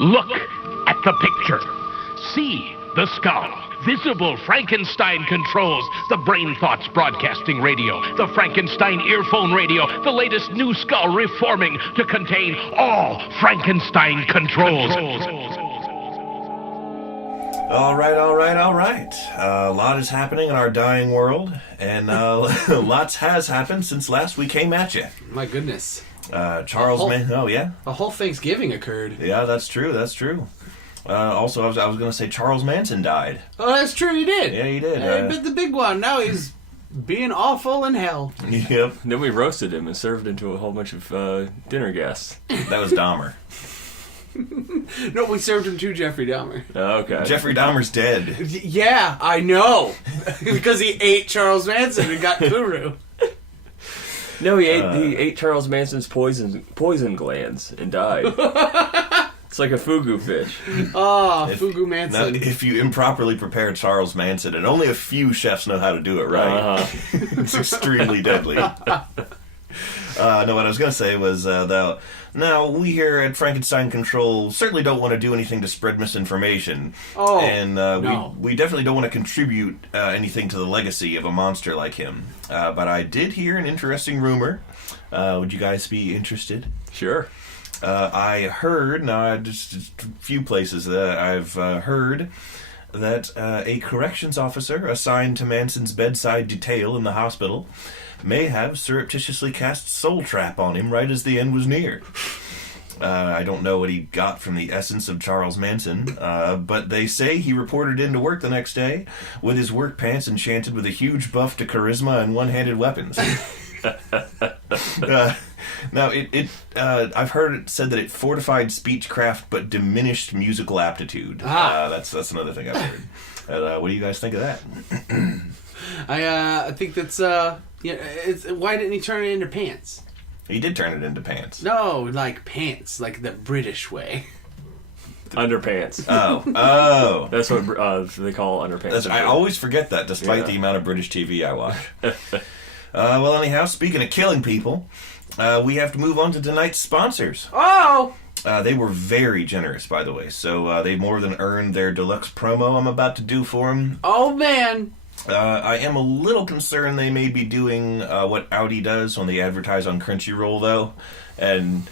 Look at the picture. See the skull. Visible Frankenstein controls. The Brain Thoughts broadcasting radio. The Frankenstein earphone radio. The latest new skull reforming to contain all Frankenstein controls. All right. A lot is happening in our dying world, and lots has happened since last we came at you. My goodness. Oh yeah? A whole Thanksgiving occurred. Yeah, that's true. Also, I was going to say Charles Manson died. Oh, that's true, he did. Yeah, he did. But the big one, now he's being awful in hell. Yep. Then we roasted him and served him to a whole bunch of dinner guests. That was Dahmer. No, we served him to Jeffrey Dahmer. Oh, okay. Jeffrey Dahmer's dead. Yeah, I know. Because he ate Charles Manson and got Kuru. No, he ate Charles Manson's poison glands and died. It's like a fugu fish. Fugu Manson. Now, if you improperly prepare Charles Manson, and only a few chefs know how to do it right, it's extremely deadly. No, what I was going to say was, now, we here at Frankenstein Control certainly don't want to do anything to spread misinformation. Oh, and no. we definitely don't want to contribute anything to the legacy of a monster like him. But I did hear an interesting rumor. Would you guys be interested? Sure. I heard, just a few places that I've heard that a corrections officer assigned to Manson's bedside detail in the hospital may have surreptitiously cast Soul Trap on him right as the end was near. I don't know what he got from the essence of Charles Manson, but they say he reported into work the next day with his work pants enchanted with a huge buff to charisma and one-handed weapons. Now, I've heard it said that it fortified speechcraft but diminished musical aptitude. That's another thing I've heard. What do you guys think of that? I think that's why didn't he turn it into pants? He did turn it into pants. No, like pants, like the British way. Underpants. Oh. That's what they call underpants. I always forget that, despite the amount of British TV I watch. Well, anyhow, speaking of killing people, we have to move on to tonight's sponsors. Oh! They were very generous, by the way, so they more than earned their deluxe promo I'm about to do for them. Oh, man! I am a little concerned they may be doing what Audi does when they advertise on Crunchyroll, though, and,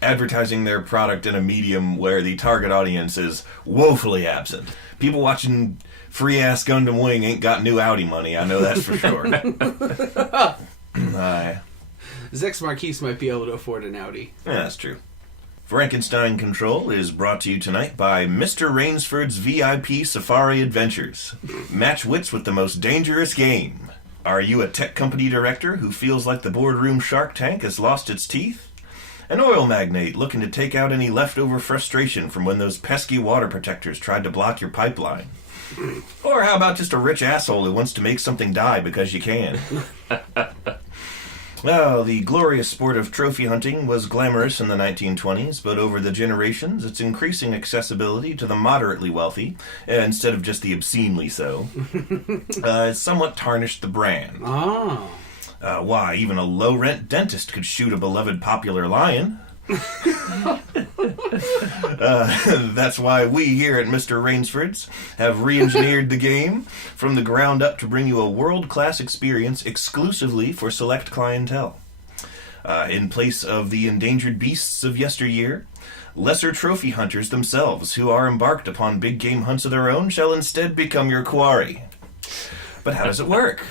advertising their product in a medium where the target audience is woefully absent. People watching free-ass Gundam Wing ain't got new Audi money, I know that's for sure. Zex Marquise might be able to afford an Audi. Yeah, that's true. Frankenstein Control is brought to you tonight by Mr. Rainsford's VIP Safari Adventures. Match wits with the most dangerous game. Are you a tech company director who feels like the boardroom Shark Tank has lost its teeth? An oil magnate looking to take out any leftover frustration from when those pesky water protectors tried to block your pipeline? Or how about just a rich asshole who wants to make something die because you can? Well, the glorious sport of trophy hunting was glamorous in the 1920s, but over the generations, its increasing accessibility to the moderately wealthy, instead of just the obscenely so, has somewhat tarnished the brand. Oh. Why, even a low-rent dentist could shoot a beloved popular lion. That's why we here at Mr. Rainsford's have re-engineered the game from the ground up to bring you a world-class experience exclusively for select clientele. In place of the endangered beasts of yesteryear, lesser trophy hunters themselves who are embarked upon big game hunts of their own shall instead become your quarry. But how does it work?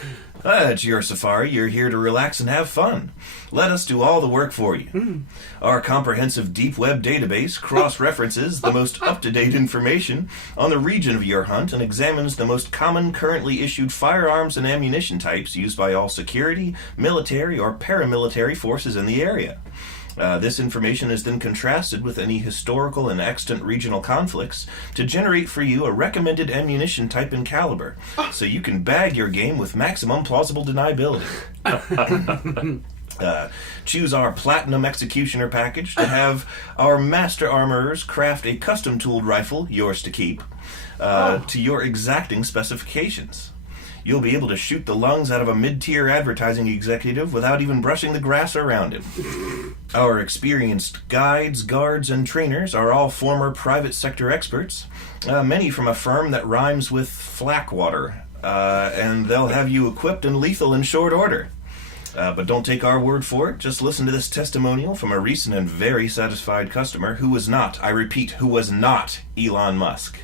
It's your safari. You're here to relax and have fun. Let us do all the work for you. Our comprehensive deep web database cross-references the most up-to-date information on the region of your hunt and examines the most common currently issued firearms and ammunition types used by all security, military, or paramilitary forces in the area. This information is then contrasted with any historical and extant regional conflicts to generate for you a recommended ammunition type and caliber, so you can bag your game with maximum plausible deniability. Choose our Platinum Executioner package to have our Master Armorers craft a custom-tooled rifle, yours to keep, to your exacting specifications. You'll be able to shoot the lungs out of a mid-tier advertising executive without even brushing the grass around him. Our experienced guides, guards, and trainers are all former private sector experts, many from a firm that rhymes with Flackwater, and they'll have you equipped and lethal in short order. But don't take our word for it. Just listen to this testimonial from a recent and very satisfied customer who was not, I repeat, who was not Elon Musk.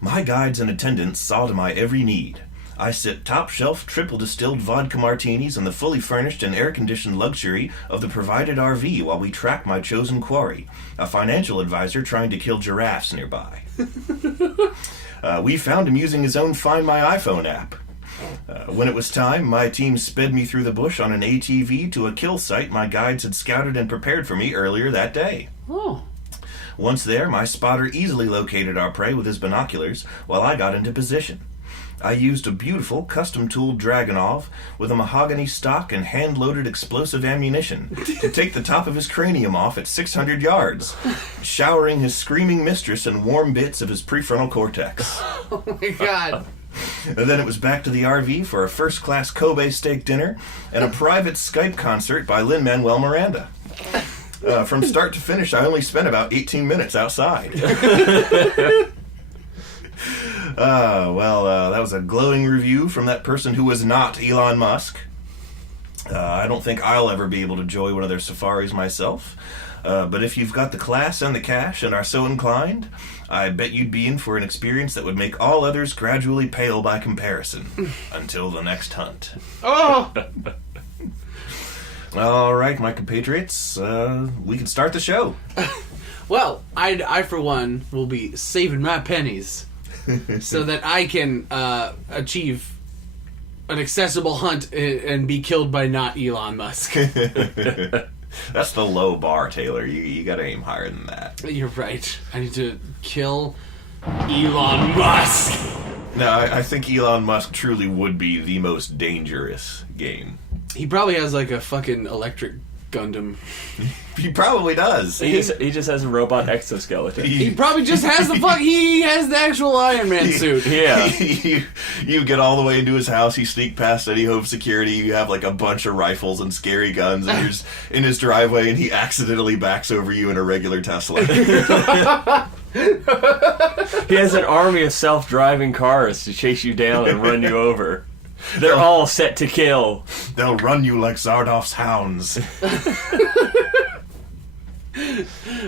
My guides and attendants saw to my every need. I sip top-shelf, triple-distilled vodka martinis in the fully furnished and air-conditioned luxury of the provided RV while we track my chosen quarry, a financial advisor trying to kill giraffes nearby. We found him using his own Find My iPhone app. When it was time, my team sped me through the bush on an ATV to a kill site my guides had scouted and prepared for me earlier that day. Oh. Once there, my spotter easily located our prey with his binoculars while I got into position. I used a beautiful, custom-tooled Dragunov with a mahogany stock and hand-loaded explosive ammunition to take the top of his cranium off at 600 yards, showering his screaming mistress in warm bits of his prefrontal cortex. Oh my god. And then it was back to the RV for a first-class Kobe steak dinner and a private Skype concert by Lin-Manuel Miranda. From start to finish, I only spent about 18 minutes outside. That was a glowing review from that person who was not Elon Musk. I don't think I'll ever be able to enjoy one of their safaris myself. But if you've got the class and the cash and are so inclined, I bet you'd be in for an experience that would make all others gradually pale by comparison. Until the next hunt. Oh! All right, my compatriots, we can start the show. Well, I for one, will be saving my pennies so that I can achieve an accessible hunt and be killed by not Elon Musk. That's the low bar, Taylor. You gotta aim higher than that. You're right. I need to kill Elon Musk. No, I think Elon Musk truly would be the most dangerous game. He probably has like a fucking electric Gundam. He probably does. He just has a robot exoskeleton. He probably just has he has the actual Iron Man suit. Yeah. You get all the way into his house, you sneak past Any Hope security, you have like a bunch of rifles and scary guns, and you're just in his driveway, and he accidentally backs over you in a regular Tesla. He has an army of self-driving cars to chase you down and run you over. They're all set to kill. They'll run you like Zardoff's hounds.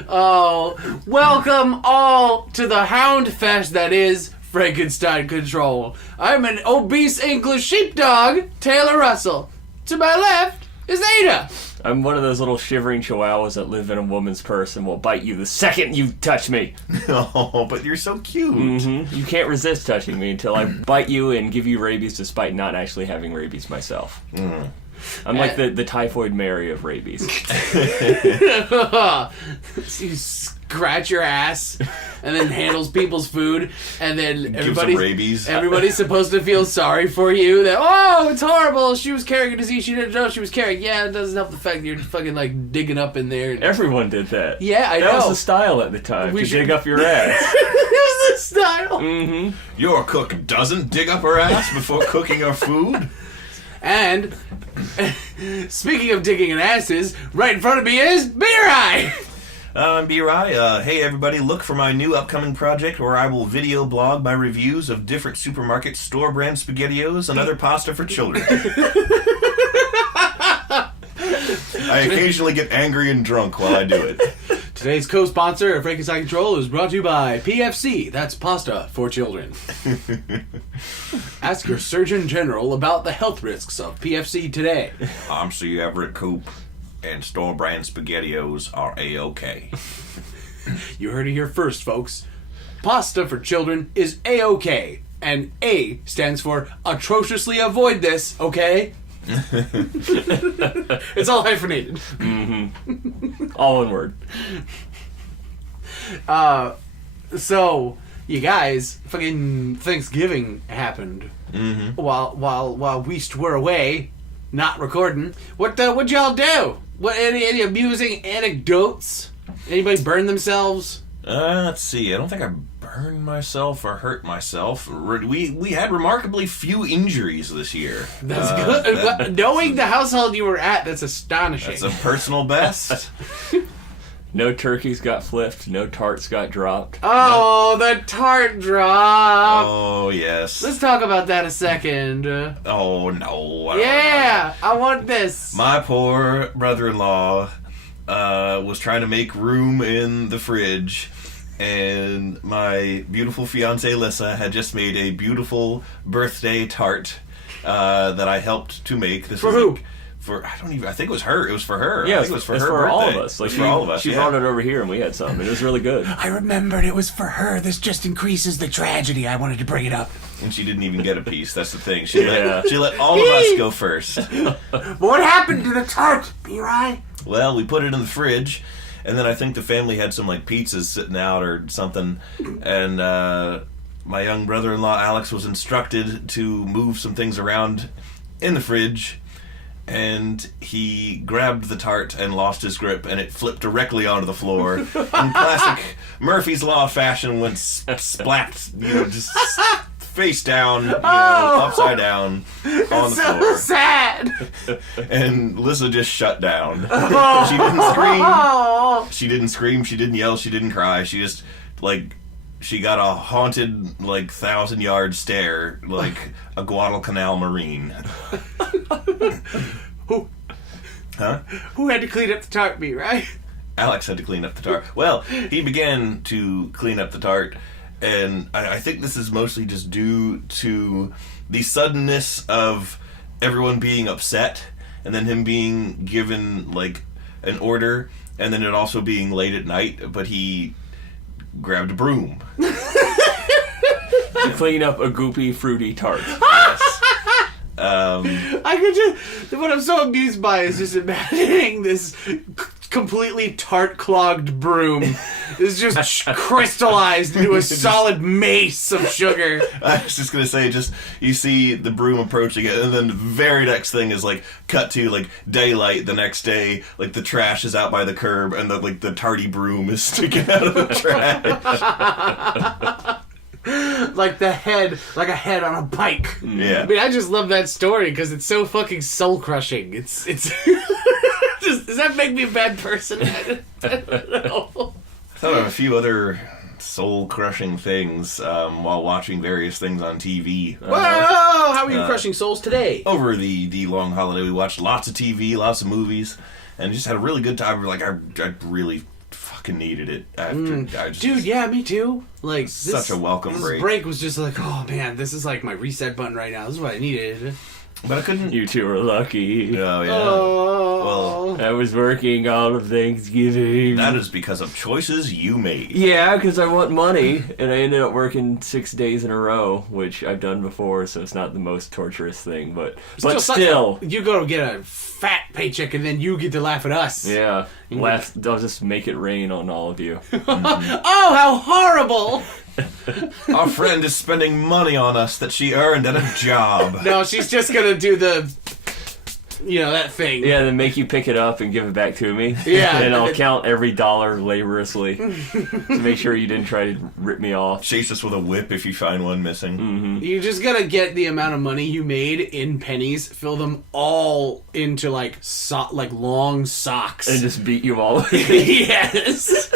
Oh, welcome all to the hound fest that is Frankenstein Control. I'm an obese English sheepdog, Taylor Russell. To my left is Ada. I'm one of those little shivering chihuahuas that live in a woman's purse and will bite you the second you touch me. Oh, but you're so cute. Mm-hmm. You can't resist touching me until I bite you and give you rabies despite not actually having rabies myself. Mm. I'm like the typhoid Mary of rabies. You scratch your ass and then handles people's food, and then everybody's supposed to feel sorry for you. That, oh, it's horrible. She was carrying a disease she didn't know she was carrying. Yeah, it doesn't help the fact that you're fucking like digging up in there. Everyone did that. Yeah, I know. That was the style at the time. Dig up your ass. It was the style. Mm-hmm. Your cook doesn't dig up her ass before cooking her food? And speaking of digging in asses, right in front of me is B-Rye. I'm B-Rye. Hey everybody, look for my new upcoming project where I will video blog my reviews of different supermarket store brand SpaghettiOs and other pasta for children. I occasionally get angry and drunk while I do it. Today's co-sponsor of Frankenstein Control is brought to you by PFC. That's pasta for children. Ask your Surgeon General about the health risks of PFC today. I'm C. Everett Koop, and store brand SpaghettiOs are A-OK. You heard it here first, folks. Pasta for children is A-OK, and A stands for atrociously avoid this, okay? It's all hyphenated. Mm-hmm. All one word. So you guys, fucking Thanksgiving happened. Mm-hmm. While we were away, not recording. What'd y'all do? Any amusing anecdotes? Anybody burn themselves? Let's see. I don't think I burned myself or hurt myself. We had remarkably few injuries this year. That's good. Knowing the household you were at, that's astonishing. That's a personal best. No turkeys got flipped. No tarts got dropped. Oh, the tart drop. Oh, yes. Let's talk about that a second. Oh, no. I want this. My poor brother-in-law was trying to make room in the fridge, and my beautiful fiancée, Lissa, had just made a beautiful birthday tart that I helped to make. For who? I think it was her. It was for her. Yeah, I think it was for her for birthday. all of us. It was for all of us. She brought it over here and we had some. It was really good. I remembered it was for her. This just increases the tragedy. I wanted to bring it up. And she didn't even get a piece. That's the thing. She let all of us go first. But what happened to the tart, B-Rye? Well, we put it in the fridge, and then I think the family had some like pizzas sitting out or something, and my young brother-in-law Alex was instructed to move some things around in the fridge, and he grabbed the tart and lost his grip, and it flipped directly onto the floor. In classic Murphy's Law fashion, went splat, just face down, upside down on the floor. So sad. And Lissa just shut down. She didn't scream. She didn't yell. She didn't cry. She just she got a haunted 1,000-yard stare like a Guadalcanal Marine. Who had to clean up the tart, right? Alex had to clean up the tart. Well, he began to clean up the tart, and I think this is mostly just due to the suddenness of everyone being upset, and then him being given an order, and then it also being late at night, but he grabbed a broom. To clean up a goopy, fruity tart. Yes. I could just... What I'm so amused by is just imagining this completely tart-clogged broom is just crystallized into a solid mace of sugar. I was just gonna say, you see the broom approaching it, and then the very next thing is cut to daylight the next day, the trash is out by the curb, and the tardy broom is sticking out of the trash. Like a head on a bike. Yeah. I mean, I just love that story because it's so fucking soul crushing. It's does that make me a bad person? I don't know. I thought of a few other soul-crushing things while watching various things on TV. Whoa! How are you crushing souls today? Over the long holiday, we watched lots of TV, lots of movies, and just had a really good time. I really fucking needed it. Dude, yeah, me too. Such a welcome break. This break was just oh man, this is my reset button right now. This is what I needed. But I couldn't... You two are lucky. Oh, yeah. Oh. Well, I was working all of Thanksgiving. that is because of choices you made. Yeah, because I want money, and I ended up working 6 days in a row, which I've done before, so it's not the most torturous thing, but still. You go to get a fat paycheck, and then you get to laugh at us. Yeah, I'll just make it rain on all of you. Oh, how horrible! Our friend is spending money on us that she earned at a job. No, she's just gonna do that thing. Yeah, then make you pick it up and give it back to me. Yeah. And I'll count every dollar laboriously to make sure you didn't try to rip me off. Chase us with a whip if you find one missing. Mm-hmm. You're just gonna get the amount of money you made in pennies, fill them all into long socks, And just beat you all. Yes.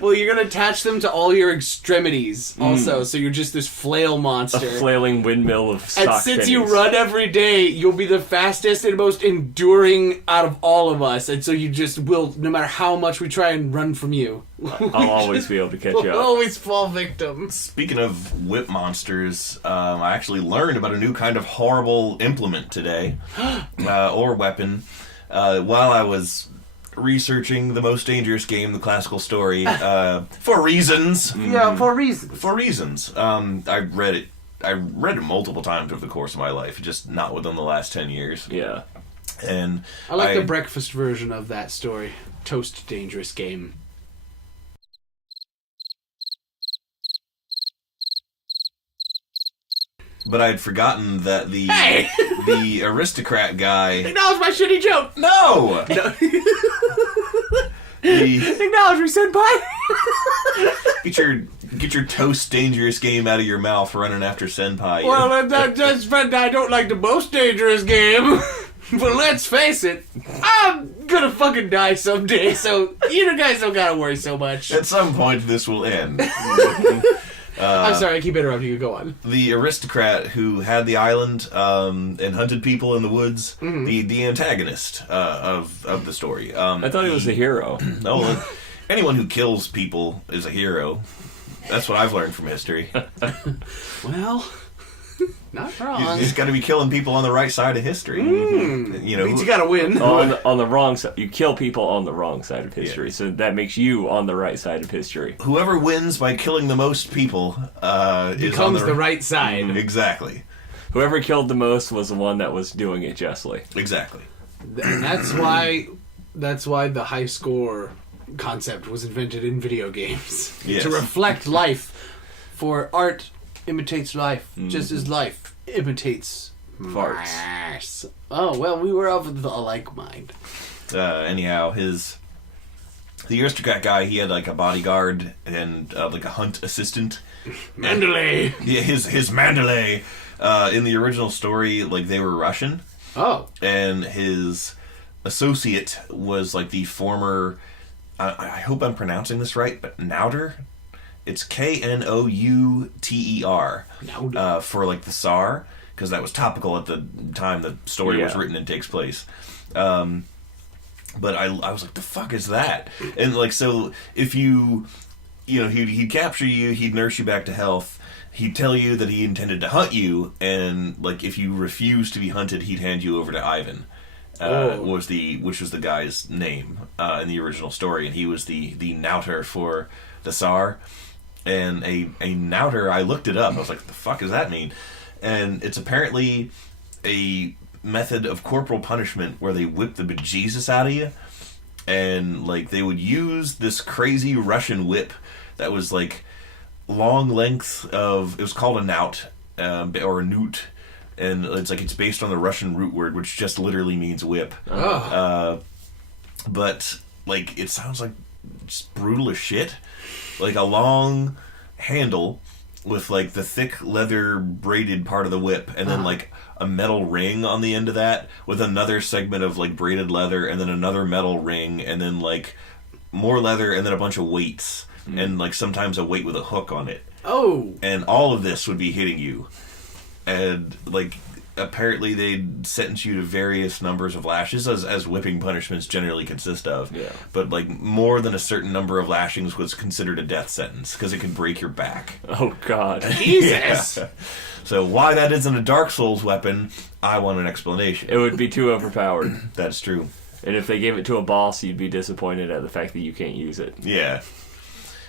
Well, you're gonna attach them to all your extremities also, so you're just this flail monster. A flailing windmill of sock And since pennies. you run every day, you'll be the fastest and most enduring out of all of us, and so you just will, no matter how much we try and run from you. I'll always be able to catch We'll up. always fall victim. Speaking of whip monsters, I actually learned about a new kind of horrible implement today, or weapon, while I was researching The Most Dangerous Game, the classical story, for reasons. Yeah, for reasons. For reasons. I read it multiple times over the course of my life, just not within the last 10 years. Yeah. And I like the breakfast version of that story. Toast Dangerous Game. But I'd forgotten that the aristocrat guy... Acknowledge my shitty joke! No! Acknowledge me, senpai. Get your Toast Dangerous game out of your mouth running after senpai. Well, I don't like the most dangerous game. But let's face it, I'm gonna fucking die someday, so you guys don't gotta worry so much. At some point, this will end. I'm sorry, I keep interrupting you. Go on. The aristocrat who had the island and hunted people in the woods, the antagonist of the story. I thought he was the hero. No, anyone who kills people is a hero. That's what I've learned from history. Well... Not wrong. You just got to be killing people on the right side of history. Means you got to win. on the wrong side. You kill people on the wrong side of history, so that makes you on the right side of history. Whoever wins by killing the most people becomes is on the right side. Exactly. Whoever killed the most was the one that was doing it justly. Exactly. And that's why the high score concept was invented in video games. Yes. To reflect life. For art imitates life, just as life imitates farts. Oh, well, we were of the alike mind. Anyhow, the aristocrat guy, he had like a bodyguard and like a hunt assistant. Mandalay! Yeah, his Mandalay. In the original story, like, they were Russian. Oh. And his associate was like the former, I hope I'm pronouncing this right, but Knouter? It's Knouter. For like the Tsar, because that was topical at the time the story was written and takes place. But I was like, the fuck is that? And like, so if he'd capture you, he'd nurse you back to health. He'd tell you that he intended to hunt you, and like if you refused to be hunted, he'd hand you over to Ivan. Which was the guy's name in the original story, and he was the Knouter for the Tsar. And a Knouter, I looked it up. I was like, what the fuck does that mean? And it's apparently a method of corporal punishment where they whip the bejesus out of you. And, like, they would use this crazy Russian whip that was, like, long length of... It was called a knout, or a newt. And it's based on the Russian root word, which just literally means whip. Oh. But, like, it sounds like just brutal as shit. Like a long handle with like the thick leather braided part of the whip, and then like a metal ring on the end of that with another segment of like braided leather, and then another metal ring, and then like more leather, and then a bunch of weights, and like sometimes a weight with a hook on it. Oh. And all of this would be hitting you. And like apparently they'd sentence you to various numbers of lashes, as whipping punishments generally consist of. Yeah. But like more than a certain number of lashings was considered a death sentence because it could break your back. Oh God. Jesus. Yeah. So why that isn't a Dark Souls weapon, I want an explanation. It would be too overpowered. That's true. And if they gave it to a boss, you'd be disappointed at the fact that you can't use it. Yeah.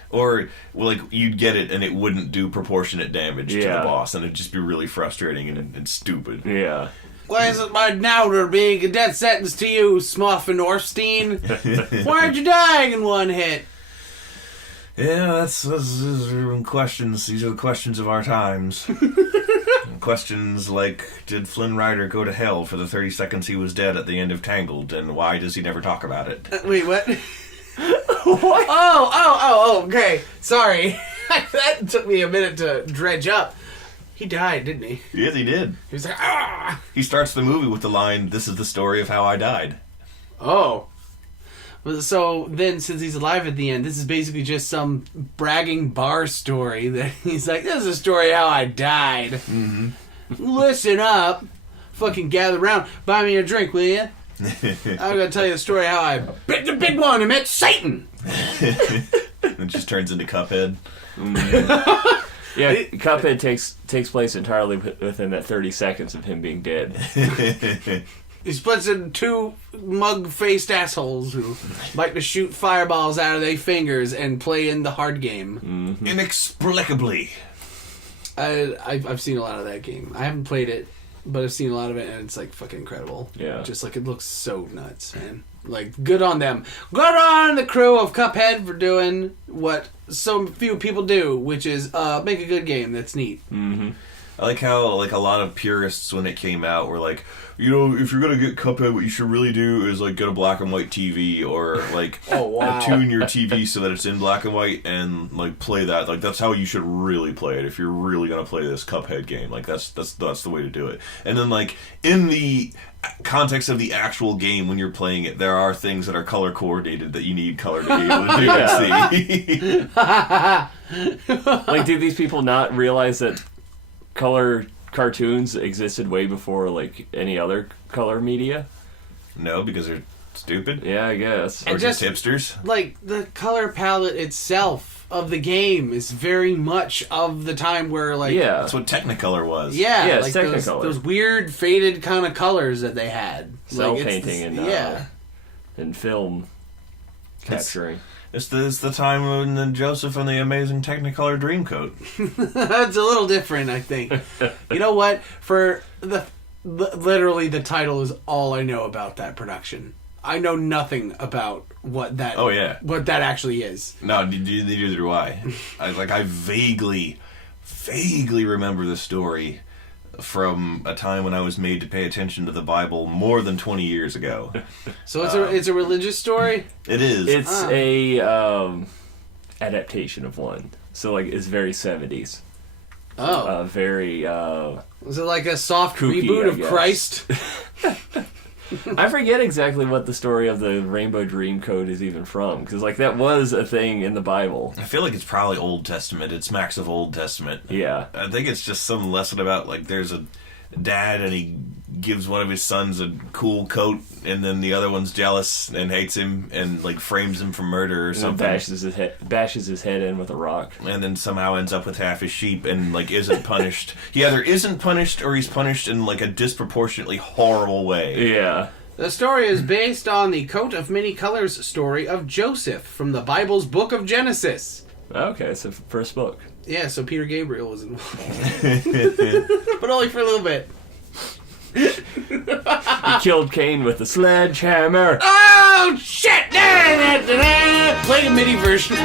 Or, well, like, you'd get it and it wouldn't do proportionate damage to the boss, and it'd just be really frustrating and stupid. Yeah. Why isn't my Knouter being a death sentence to you, Smoff Orstein? Why aren't you dying in one hit? Yeah, those are questions. These are the questions of our times. Questions like, did Flynn Rider go to hell for the 30 seconds he was dead at the end of Tangled, and why does he never talk about it? Wait, what? What? Oh, okay. Sorry. That took me a minute to dredge up. He died, didn't he? Yes, he did. He was like, ah! He starts the movie with the line, "This is the story of how I died." Oh. So then, since he's alive at the end, this is basically just some bragging bar story that he's like, this is a story of how I died. Mm-hmm. Listen up. Fucking gather around. Buy me a drink, will you? I'm going to tell you the story of how I bit the big one and met Satan. It just turns into Cuphead. Yeah, Cuphead takes place entirely within that 30 seconds of him being dead. He splits into two mug-faced assholes who like to shoot fireballs out of their fingers and play in the hard game. Mm-hmm. Inexplicably. I've seen a lot of that game. I haven't played it, but I've seen a lot of it, and it's like fucking incredible. Yeah. Just like it looks so nuts, man. Like, good on them. Good on the crew of Cuphead for doing what so few people do, which is make a good game that's neat. Mm-hmm. I like how like a lot of purists when it came out were like, you know, if you're gonna get Cuphead, what you should really do is like get a black and white TV or like tune your TV so that it's in black and white and like play that. Like that's how you should really play it if you're really gonna play this Cuphead game. Like that's the way to do it. And then like in the context of the actual game when you're playing it, there are things that are color coordinated that you need color to be able to do and see. Like, do these people not realize that color cartoons existed way before like any other color media? No, because they're stupid. Yeah, I guess. Or just hipsters. Like the color palette itself of the game is very much of the time where like that's what Technicolor was. Yeah, like Technicolor. Those weird faded kind of colors that they had. Cell painting and film capturing. It's the time when Joseph and the Amazing Technicolor Dreamcoat. It's a little different, I think. You know what? For literally the title is all I know about that production. I know nothing about what that actually is. No, neither do I. I vaguely remember the story from a time when I was made to pay attention to the Bible more than 20 years ago. So it's a religious story? It is. It's a adaptation of one. So like it's very 70s. Oh. Very was it like a soft kooky, reboot of Christ? I forget exactly what the story of the Rainbow Dream Code is even from, because like that was a thing in the Bible. I feel like it's probably Old Testament. It smacks of Old Testament. Yeah. I think it's just some lesson about like there's a dad and he gives one of his sons a cool coat and then the other one's jealous and hates him and like frames him for murder or something. Bashes his head in with a rock. And then somehow ends up with half his sheep and like isn't punished. He either isn't punished or he's punished in like a disproportionately horrible way. Yeah. The story is based on the Coat of Many Colors story of Joseph from the Bible's Book of Genesis. Okay, it's the first book. Yeah, so Peter Gabriel was involved. But only for a little bit. He killed Cain with a sledgehammer. Oh, shit! Play a MIDI version.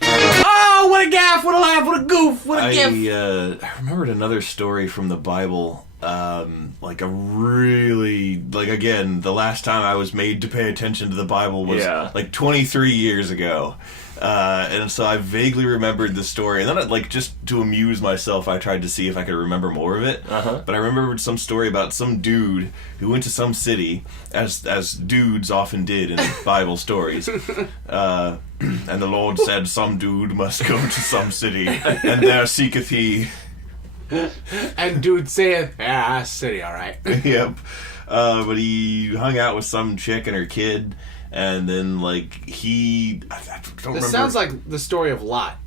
Oh, what a gaff, what a laugh, what a goof, what a gif. I remembered another story from the Bible. Like a really, like again, the last time I was made to pay attention to the Bible was like 23 years ago. And so I vaguely remembered the story, and then like just to amuse myself, I tried to see if I could remember more of it. But I remembered some story about some dude who went to some city, as dudes often did in Bible stories. And the Lord said, "Some dude must go to some city, and there seeketh he." And dude saith, "Yeah, city, all right." Yep. But he hung out with some chick and her kid. And then, like, I don't remember. This sounds like the story of Lot.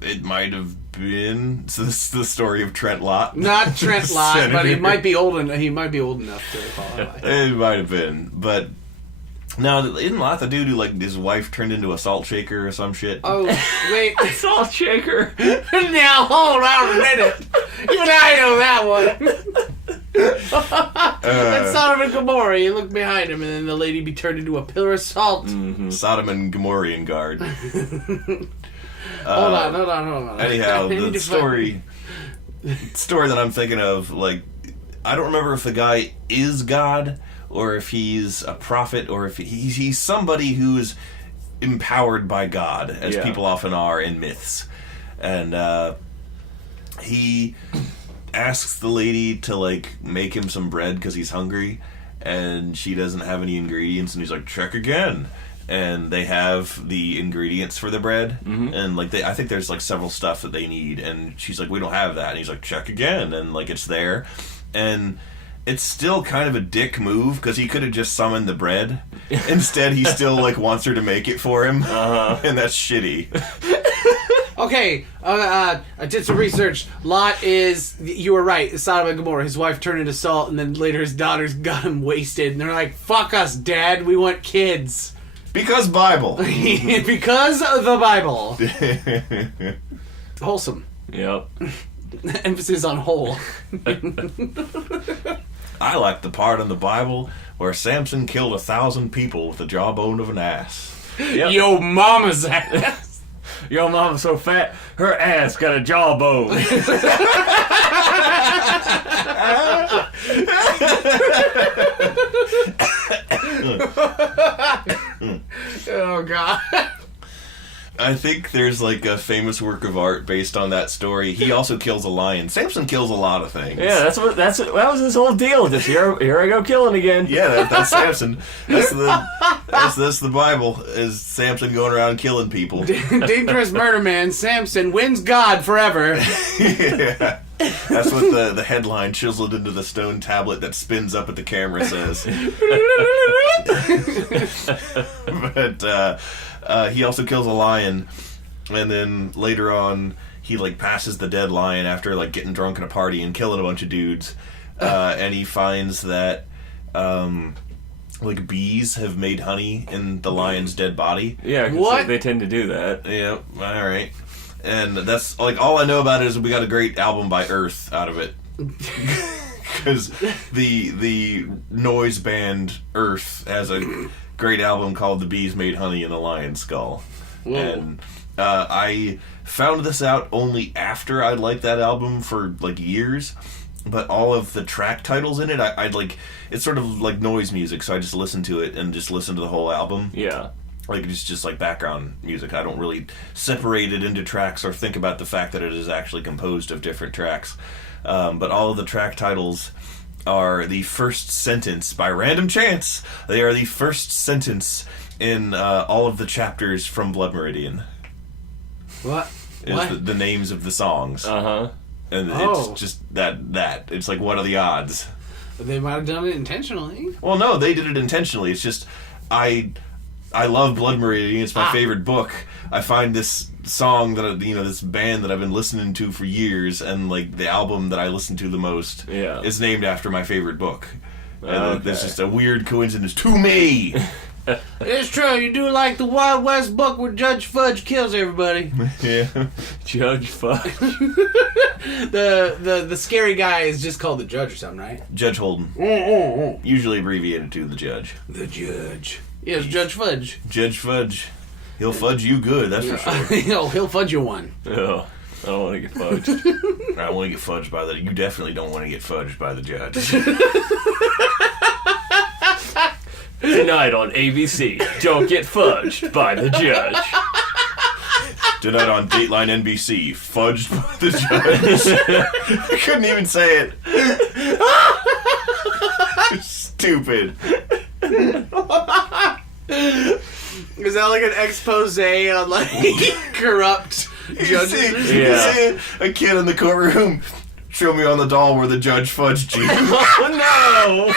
It might have been. So this is the story of Trent Lott. Not Trent Lott, but he might be old enough to qualify. It might have been. But, no, isn't Lott the dude who, like, his wife turned into a salt shaker or some shit? Oh, wait. Salt shaker? Now, hold on a minute. You and I know that one. That's Sodom and Gomorrah. You look behind him, and then the lady be turned into a pillar of salt. Mm-hmm. Sodom and Gomorrah guard. Hold on. Anyhow, the story that I'm thinking of, like, I don't remember if the guy is God, or if he's a prophet, or if he's somebody who's empowered by God, as people often are in myths. And he asks the lady to like make him some bread because he's hungry, and she doesn't have any ingredients, and he's like, check again, and they have the ingredients for the bread, and like I think there's like several stuff that they need, and she's like, we don't have that, and he's like, check again, and like it's there, and it's still kind of a dick move because he could have just summoned the bread. Instead, he still like wants her to make it for him, and that's shitty. Okay, I did some research. Lot is, you were right, Sodom and Gomorrah. His wife turned into salt, and then later his daughters got him wasted, and they're like, fuck us, Dad, we want kids. Because Bible. Because of the Bible. Wholesome. Yep. Emphasis on whole. I like the part in the Bible where Samson killed 1,000 people with the jawbone of an ass. Yep. Yo mama's ass. Your mama's so fat, her ass got a jawbone. Oh, God. I think there's like a famous work of art based on that story. He also kills a lion. Samson kills a lot of things. Yeah, that was his whole deal. Just here I go killing again. Yeah, that's Samson. That's the Bible. Is Samson going around killing people? Dangerous murder man Samson wins God forever. Yeah. That's what the headline chiseled into the stone tablet that spins up at the camera says. But he also kills a lion, and then later on he like passes the dead lion after like getting drunk at a party and killing a bunch of dudes, and he finds that like bees have made honey in the lion's dead body. Yeah, what? They tend to do that. Yeah, all right. And that's like all I know about it is we got a great album by Earth out of it. Because the noise band Earth has a great album called The Bees Made Honey in the Lion's Skull. Whoa. And I found this out only after I liked that album for like years. But all of the track titles in it, I'd like, it's sort of like noise music, so I just listen to it and just listen to the whole album. Yeah. Like, it's just like background music. I don't really separate it into tracks or think about the fact that it is actually composed of different tracks. But all of the track titles are the first sentence, by random chance, they are the first sentence in all of the chapters from Blood Meridian. What? Is the names of the songs. Uh-huh. And it's just that. It's like, what are the odds? They might have done it intentionally. Well, no, they did it intentionally. It's just, I love Blood Meridian. It's my favorite book. I find this song that this band that I've been listening to for years, and like the album that I listen to the most is named after my favorite book. And it's just a weird coincidence to me. It's true. You do like the Wild West book where Judge Fudge kills everybody. Yeah, Judge Fudge. the scary guy is just called the Judge or something, right? Judge Holden. Usually abbreviated to the Judge. The Judge. Yes, Judge Fudge. Judge Fudge. He'll fudge you good, that's for sure. He'll fudge you one. Oh, I don't want to get fudged. I don't want to get fudged by the... You definitely don't want to get fudged by the Judge. Tonight on ABC, don't get fudged by the Judge. Tonight on Dateline NBC, fudged by the Judge. I couldn't even say it. Stupid. Is that like an expose on like corrupt judges? You see a kid in the courtroom, show me on the doll where the judge fudged you. Oh no!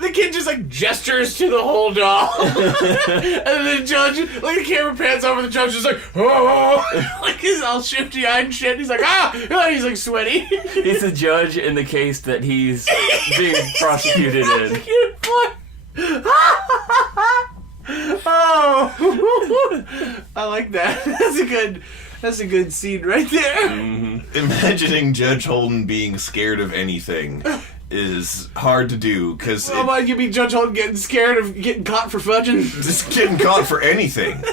The kid just like gestures to the whole doll, and the judge, like the camera pans over, the judge is like, oh, like he's all shifty eyed and shit. He's like, he's like sweaty. He's the judge in the case that he's being prosecuted in. Oh, I like that. That's a good scene right there. Mm-hmm. Imagining Judge Holden being scared of anything is hard to do, because... How about you be Judge Holden getting scared of getting caught for fudging? Just getting caught for anything.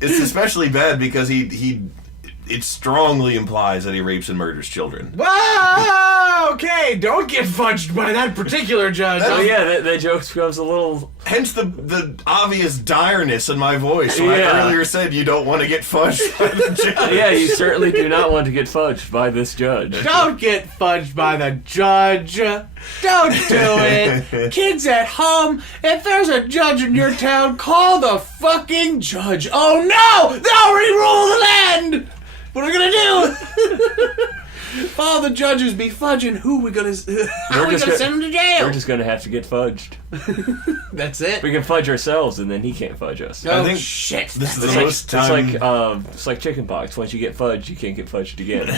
It's especially bad because it strongly implies that he rapes and murders children. Whoa! Okay, don't get fudged by that particular judge. Oh yeah, that joke becomes a little... Hence the obvious direness in my voice when I earlier said you don't want to get fudged by the judge. Yeah, you certainly do not want to get fudged by this judge. Don't get fudged by the judge. Don't do it. Kids at home, if there's a judge in your town, call the fucking judge. Oh no! They'll re-rule the land! What are we gonna do? If all the judges be fudging, how are we gonna send them to jail? We're just gonna have to get fudged. That's it. We can fudge ourselves, and then he can't fudge us. Oh, I think shit. This is the most time... It's like chickenpox. Once you get fudged, you can't get fudged again.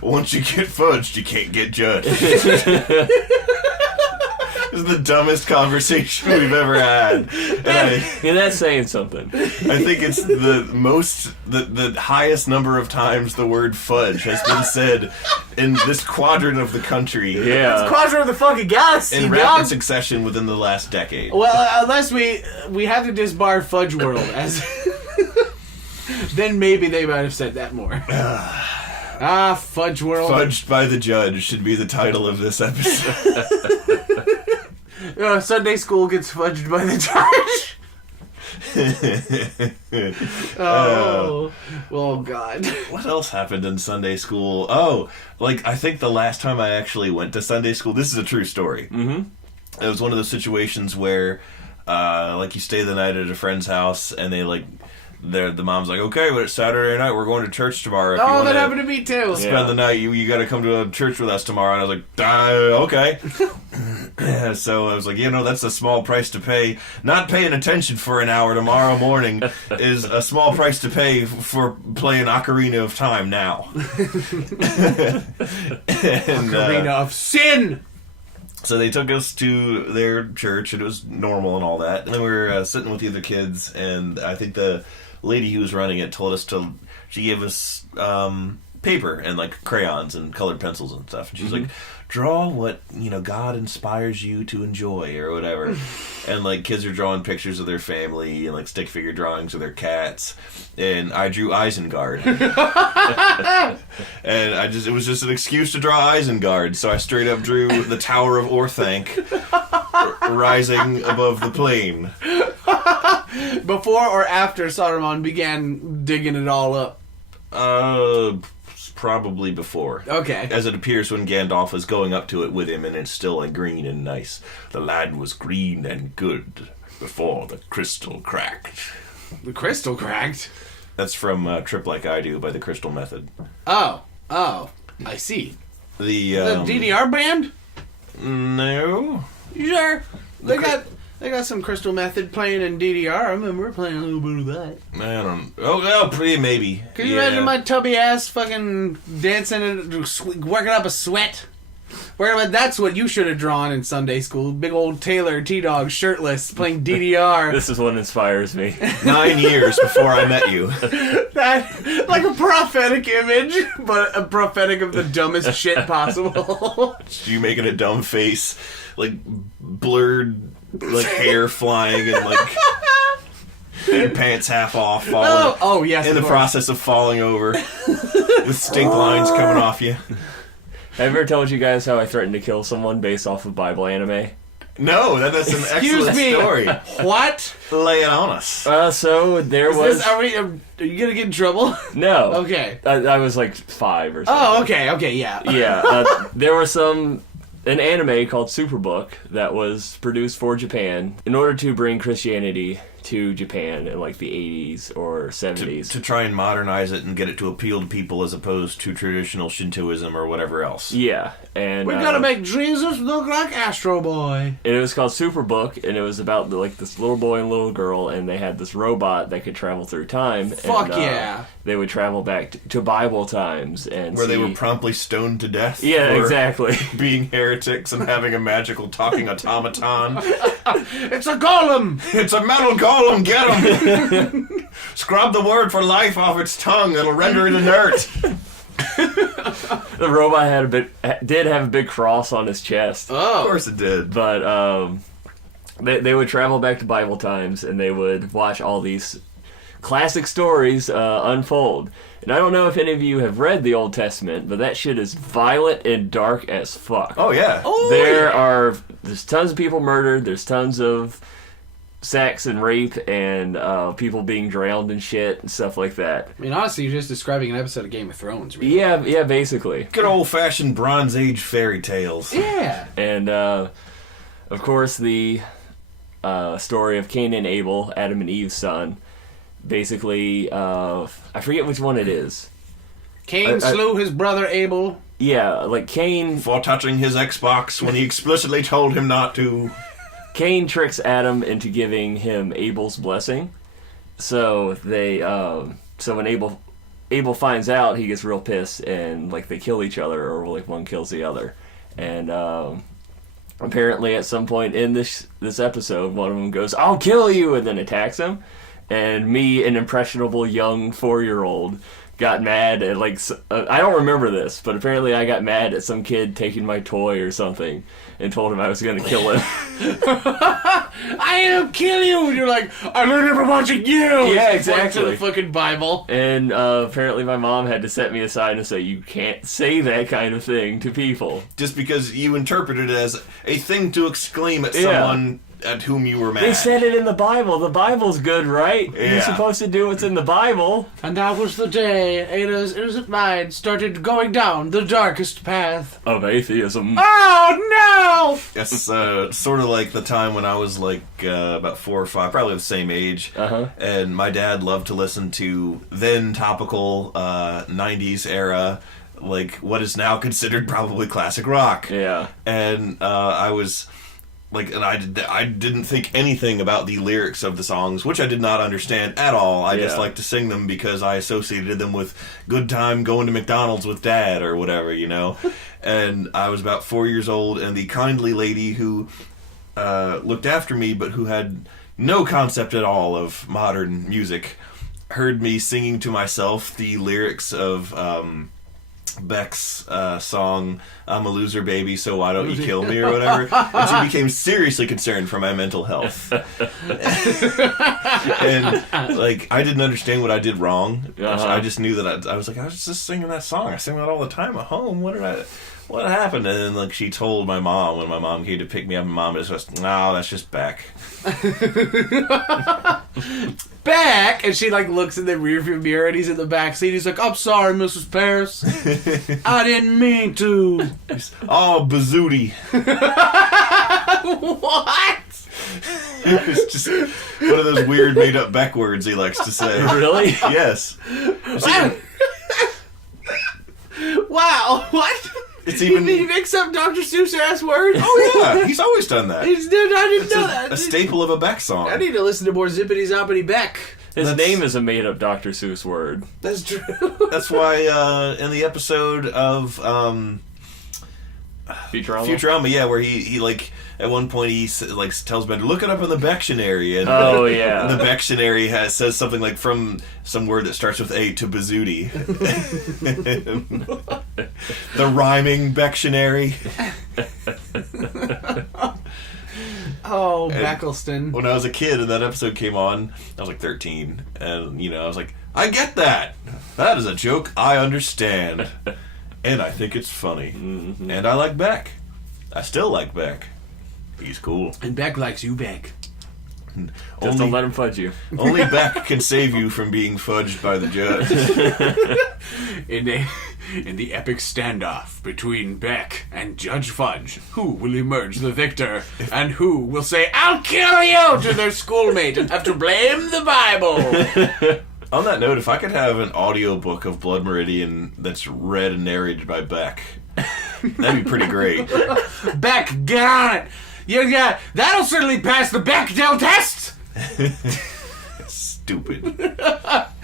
Once you get fudged, you can't get judged. is the dumbest conversation we've ever had. And that's saying something. I think it's the highest number of times the word fudge has been said in this quadrant of the country. Yeah. It's quadrant of the fucking galaxy, In rapid succession within the last decade. Well, unless we have to disbar Fudge World as... then maybe they might have said that more. Fudge World. Fudged by the Judge should be the title of this episode. Sunday school gets fudged by the judge. Oh, God. What else happened in Sunday school? Oh, I think the last time I actually went to Sunday school, this is a true story. Mm-hmm. It was one of those situations where, you stay the night at a friend's house, and the mom's like, okay, but it's Saturday night, we're going to church tomorrow. If that happened to me too. Spend the night, you got to come to a church with us tomorrow. And I was like, okay. So I was like, that's a small price to pay. Not paying attention for an hour tomorrow morning is a small price to pay for playing Ocarina of Time now. Ocarina of Sin! So they took us to their church, and it was normal and all that. And then we were sitting with the other kids, and I think the lady who was running it told us she gave us paper and crayons and colored pencils and stuff. And she's like, draw what, God inspires you to enjoy or whatever. And kids are drawing pictures of their family and stick figure drawings of their cats. And I drew Isengard. And it was just an excuse to draw Isengard. So I straight up drew the Tower of Orthanc rising above the plain. Before or after Saruman began digging it all up? Probably before. Okay. As it appears when Gandalf is going up to it with him, and it's still green and nice. The land was green and good before the crystal cracked. The crystal cracked? That's from Trip Like I Do by the Crystal Method. Oh, I see. The DDR band? No. Sure. They got some Crystal Method playing in DDR. I remember playing a little bit of that. I don't... Oh, pretty maybe. Can you imagine my tubby ass fucking dancing and working up a sweat? That's what you should have drawn in Sunday school. Big old Taylor T-Dog shirtless playing DDR. This is what inspires me. 9 years before I met you. That, like a prophetic image, but a prophetic of the dumbest shit possible. You making a dumb face, blurred... hair flying and your pants half off, falling. Oh yes. In the process of falling over, with stink lines coming off you. Have I ever told you guys how I threatened to kill someone based off of Bible anime? No, that's an excellent story. What? Lay it on us. So there was. Are you gonna get in trouble? No. Okay. I was 5 or something. Oh, okay, yeah. Yeah. There was an anime called Superbook that was produced for Japan in order to bring Christianity to Japan in the 80s or 70s. To try and modernize it and get it to appeal to people as opposed to traditional Shintoism or whatever else. Yeah. And we gotta make Jesus look like Astro Boy. And it was called Superbook, and it was about this little boy and little girl, and they had this robot that could travel through time. Fuck yeah. They would travel back to Bible times and where they were promptly stoned to death. Yeah, exactly. Being heretics and having a magical talking automaton. It's a golem! It's a metal golem! Get him! Scrub the word for life off its tongue. It'll render it inert. The robot did have a big cross on his chest. Oh, of course it did. But they would travel back to Bible times, and they would watch all these classic stories unfold. And I don't know if any of you have read the Old Testament, but that shit is violent and dark as fuck. Oh yeah. There's tons of people murdered. There's tons of sex and rape and people being drowned and shit and stuff like that. I mean, honestly, you're just describing an episode of Game of Thrones, really. Yeah, basically. Good old-fashioned Bronze Age fairy tales. Yeah. And, of course, the story of Cain and Abel, Adam and Eve's son, basically, I forget which one it is. Cain slew his brother Abel. Yeah, Cain... For touching his Xbox when he explicitly told him not to. Cain tricks Adam into giving him Abel's blessing. So when Abel finds out, he gets real pissed and they kill each other, or one kills the other. And apparently at some point in this episode, one of them goes, "I'll kill you," and then attacks him. And me, an impressionable young 4-year-old, got mad at, like, I don't remember this, but apparently I got mad at some kid taking my toy or something and told him I was going to kill him. I'll kill you! And you're like, I learned it from watching you! Yeah, exactly. To the fucking Bible. And apparently my mom had to set me aside and say, you can't say that kind of thing to people. Just because you interpreted it as a thing to exclaim at someone at whom you were mad. They said it in the Bible. The Bible's good, right? Yeah. You're supposed to do what's in the Bible. And that was the day Ada's innocent mind started going down the darkest path of atheism. Oh, no! It's sort of like the time when I was like about 4 or 5, probably the same age. And my dad loved to listen to then topical 90s era, like what is now considered probably classic rock. Yeah. And I was... like, and I didn't think anything about the lyrics of the songs, which I did not understand at all. I just liked to sing them because I associated them with good time going to McDonald's with Dad or whatever, you know. And I was about 4 years old, and the kindly lady who looked after me, but who had no concept at all of modern music, heard me singing to myself the lyrics of Beck's song "I'm a Loser Baby, So Why Don't You Kill Me" or whatever, and she became seriously concerned for my mental health. And like, I didn't understand what I did wrong. I just knew that I was just singing that song. I sing that all the time at home. What happened? And then like she told my mom when my mom came to pick me up, and Mom was just, "No, that's just Beck." Beck! And she like looks in the rearview mirror and he's in the back seat. He's like, "I'm sorry, Mrs. Paris. I didn't mean to." Oh, bazooty. What? It's just one of those weird made up Beck words he likes to say. Really? Yes. Wow, what? It's even... He makes up Dr. Seuss ass words? Oh yeah, he's always done that. I didn't know that. A staple of a Beck song. I need to listen to more Zippity Zoppity Beck. His name is a made up Dr. Seuss word. That's true. That's why in the episode of Futurama, yeah, where he like at one point he like tells Bender, "Look it up in the Bectionary," and the Bectionary says something like from some word that starts with A to bazooty. The rhyming Bectionary. Oh, Beckelston. When I was a kid and that episode came on, I was like 13, and you know, I was like, I get that. That is a joke I understand, and I think it's funny, and I like Beck. I still like Beck. He's cool. And Beck likes you, Beck. Just don't let him fudge you. Only Beck can save you from being fudged by the judge. In the epic standoff between Beck and Judge Fudge, who will emerge the victor, and who will say, "I'll kill you," to their schoolmate and have to blame the Bible? On that note, if I could have an audiobook of Blood Meridian that's read and narrated by Beck, that'd be pretty great. Beck, get on it! Yeah, that'll certainly pass the Bechdel test! Stupid.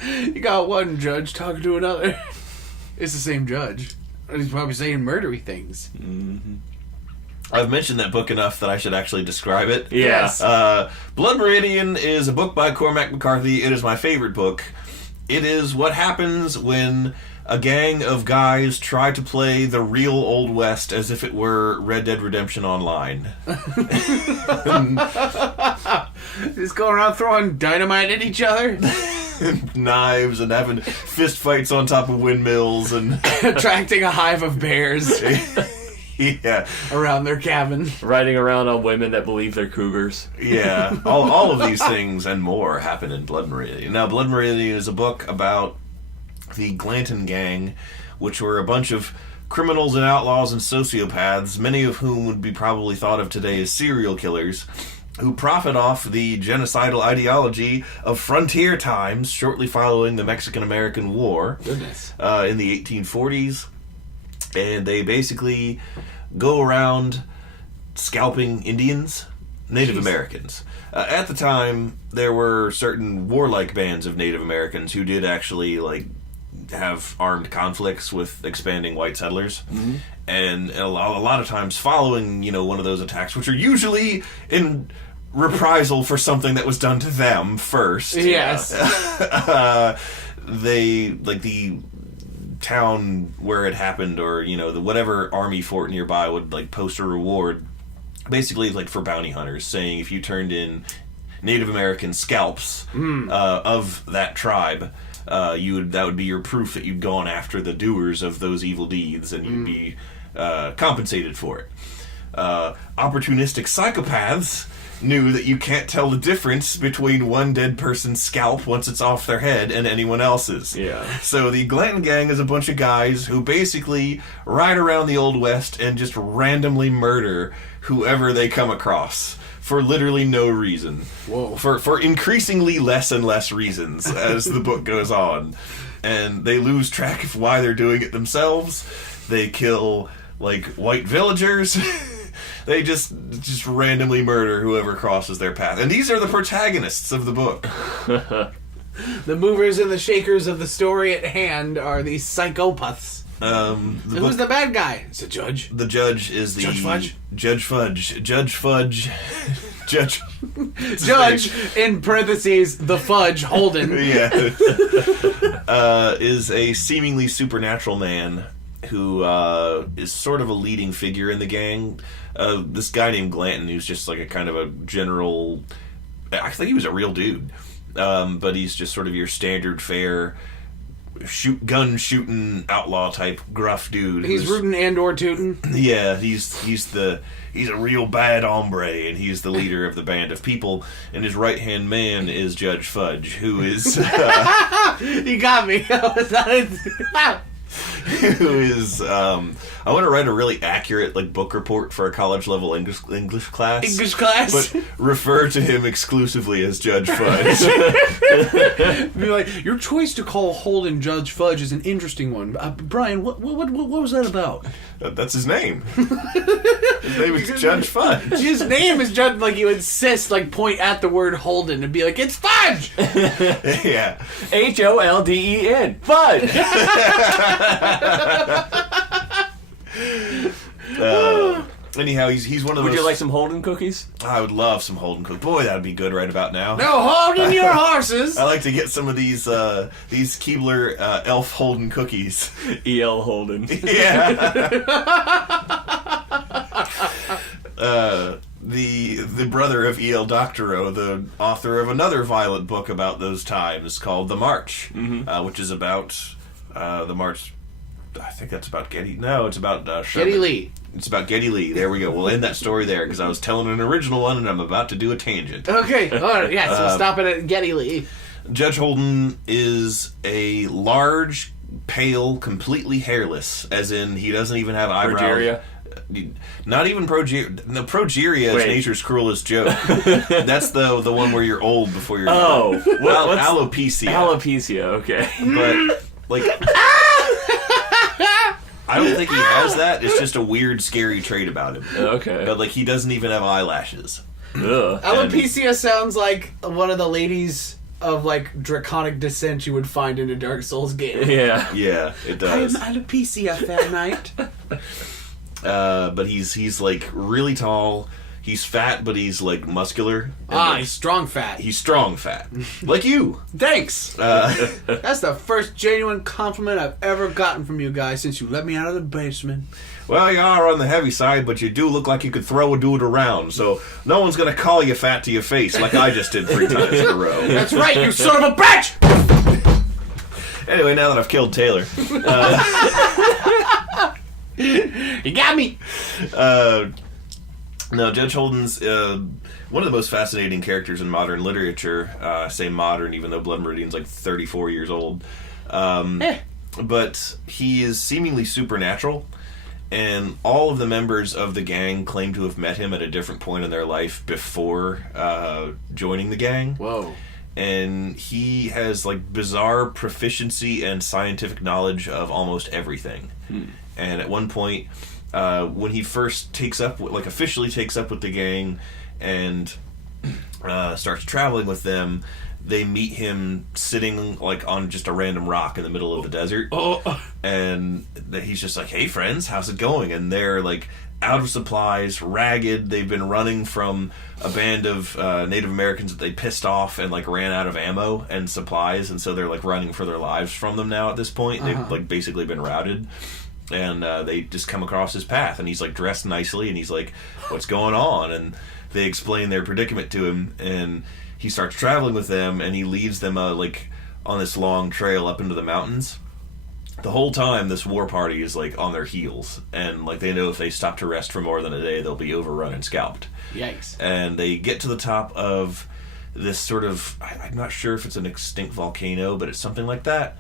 You got one judge talking to another. It's the same judge. And he's probably saying murdery things. Mm-hmm. I've mentioned that book enough that I should actually describe it. Yeah. Yes. Blood Meridian is a book by Cormac McCarthy. It is my favorite book. It is what happens when a gang of guys try to play the real Old West as if it were Red Dead Redemption Online. Just going around throwing dynamite at each other? Knives and having fist fights on top of windmills and attracting a hive of bears yeah, around their cabin. Riding around on women that believe they're cougars. Yeah, all of these things and more happen in Blood Meridian. Now, Blood Meridian is a book about the Glanton Gang, which were a bunch of criminals and outlaws and sociopaths, many of whom would be probably thought of today as serial killers, who profit off the genocidal ideology of frontier times shortly following the Mexican-American War. Goodness. In the 1840s. And they basically go around scalping Indians, Native Americans. At the time, there were certain warlike bands of Native Americans who did actually, like, have armed conflicts with expanding white settlers. And a lot of times following, one of those attacks, which are usually in reprisal for something that was done to them first. Yes. They, like, the town where it happened, or, the whatever army fort nearby would, like, post a reward, basically, like, for bounty hunters, saying if you turned in Native American scalps of that tribe, that would be your proof that you'd gone after the doers of those evil deeds, and you'd be compensated for it. Opportunistic psychopaths knew that you can't tell the difference between one dead person's scalp once it's off their head and anyone else's. Yeah. So the Glanton Gang is a bunch of guys who basically ride around the Old West and just randomly murder whoever they come across. For literally no reason. Whoa. For increasingly less and less reasons as the book goes on. And they lose track of why they're doing it themselves. They kill, like, white villagers. They just randomly murder whoever crosses their path. And these are the protagonists of the book. The movers and the shakers of the story at hand are these psychopaths. Who's the bad guy? It's the judge. The judge is the... Judge Fudge? Judge Fudge. Judge Fudge. Judge, in parentheses, the Fudge, Holden. Yeah. Is a seemingly supernatural man who is sort of a leading figure in the gang. This guy named Glanton, who's just like a kind of a general... I think he was a real dude. But he's just sort of your standard fare... gun shooting outlaw type gruff dude. He's rootin' and or tootin'. Yeah, he's a real bad hombre, and he's the leader of the band of people. And his right hand man is Judge Fudge, who is You got me. who is I want to write a really accurate book report for a college level English class. English class. But refer to him exclusively as Judge Fudge. Be like, your choice to call Holden Judge Fudge is an interesting one. Brian, what was that about? That's his name. His name is Judge Fudge. His name is Judge, you insist, point at the word Holden and be like, it's Fudge! Yeah. HOLDEN. Fudge! Anyhow, he's one of those... Would you like some Holden cookies? I would love some Holden cookies. Boy, that would be good right about now. No holding your horses! I like to get some of these Keebler elf Holden cookies. E.L. Holden. Yeah. The brother of E.L. Doctorow, the author of another violent book about those times called The March, which is about the March... I think that's about Getty... No, it's about Sherman. Geddy Lee. It's about Geddy Lee. There we go. We'll end that story there, because I was telling an original one, and I'm about to do a tangent. Okay, all right, yeah, so stop it at Geddy Lee. Judge Holden is a large, pale, completely hairless, as in he doesn't even have eyebrows. Progeria? Not even progeria. No, progeria is nature's cruelest joke. That's the one where you're old before you're... Oh. Alopecia. Alopecia, okay. But, I don't think he has that. It's just a weird, scary trait about him. Okay. But, he doesn't even have eyelashes. Ugh. Alopecia sounds like one of the ladies of, draconic descent you would find in a Dark Souls game. Yeah. Yeah, it does. I am alopecia, fair knight. But he's really tall. He's fat, but he's muscular. He's strong fat. He's strong fat. Like you. Thanks. That's the first genuine compliment I've ever gotten from you guys since you let me out of the basement. Well, you are on the heavy side, but you do look like you could throw a dude around, so no one's gonna call you fat to your face like I just did 3 times in a row. That's right, you son of a bitch! Anyway, now that I've killed Taylor. You got me! No, Judge Holden's one of the most fascinating characters in modern literature. I say modern, even though Blood Meridian's 34 years old. But he is seemingly supernatural, and all of the members of the gang claim to have met him at a different point in their life before joining the gang. Whoa. And he has bizarre proficiency and scientific knowledge of almost everything. And at one point... when he first officially takes up with the gang and starts traveling with them, they meet him sitting like on just a random rock in the middle of the desert. And he's just like, "Hey friends, how's it going?" And they're like out of supplies, ragged. They've been running from a band of Native Americans that they pissed off and like ran out of ammo and supplies, and so they're like running for their lives from them now at this point. They've like basically been routed. And they just come across his path, and he's like dressed nicely, and he's like, "What's going on?" And they explain their predicament to him, and he starts traveling with them, and he leads them like on this long trail up into the mountains. The whole time, this war party is like on their heels, and like they know if they stop to rest for more than a day, they'll be overrun and scalped. Yikes! And they get to the top of this sort of, I'm not sure if it's an extinct volcano, but it's something like that.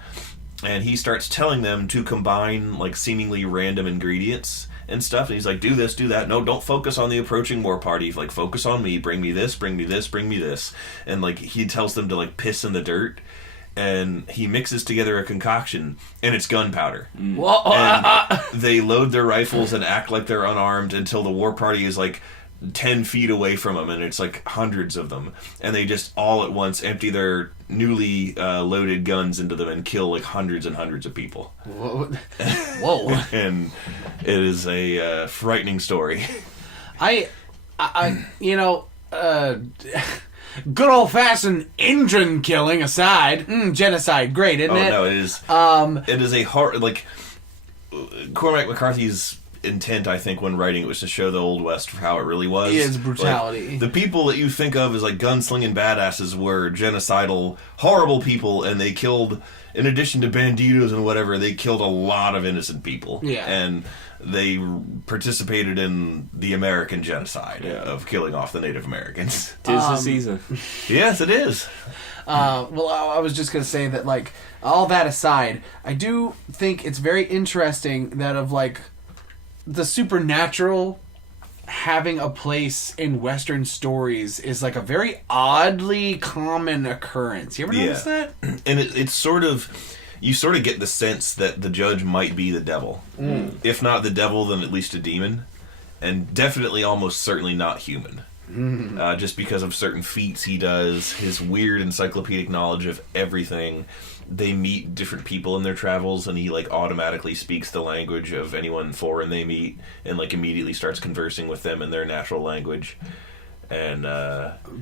And he starts telling them to combine like seemingly random ingredients and stuff. And he's like, "Do this, do that. No, don't focus on the approaching war party. Like, focus on me. Bring me this, bring me this, bring me this." And like he tells them to like piss in the dirt. And he mixes together a concoction, and it's gunpowder. And they load their rifles and act like they're unarmed until the war party is like 10 feet away from them, and it's like hundreds of them, and they just all at once empty their newly loaded guns into them and kill like hundreds and hundreds of people. Whoa. And it is a frightening story. I good old-fashioned Indian killing aside, genocide, great, isn't it? Oh no, it is. It is a hard, like, Cormac McCarthy's intent, I think, when writing it was to show the Old West for how it really was. Yeah, it's brutality. Like, the people that you think of as like gunslinging badasses were genocidal, horrible people, and they killed, in addition to banditos and whatever, they killed a lot of innocent people. Yeah. And they participated in the American genocide of killing off the Native Americans. 'Tis the season. Yes, it is. Well, I was just going to say that, like, all that aside, I do think it's very interesting that of, like, the supernatural having a place in Western stories is, like, a very oddly common occurrence. You ever notice that? And it's sort of... You sort of get the sense that the judge might be the devil. If not the devil, then at least a demon. And definitely almost certainly not human. Just because of certain feats he does, his weird encyclopedic knowledge of everything. They meet different people in their travels, and he like automatically speaks the language of anyone foreign they meet, and like immediately starts conversing with them in their natural language. And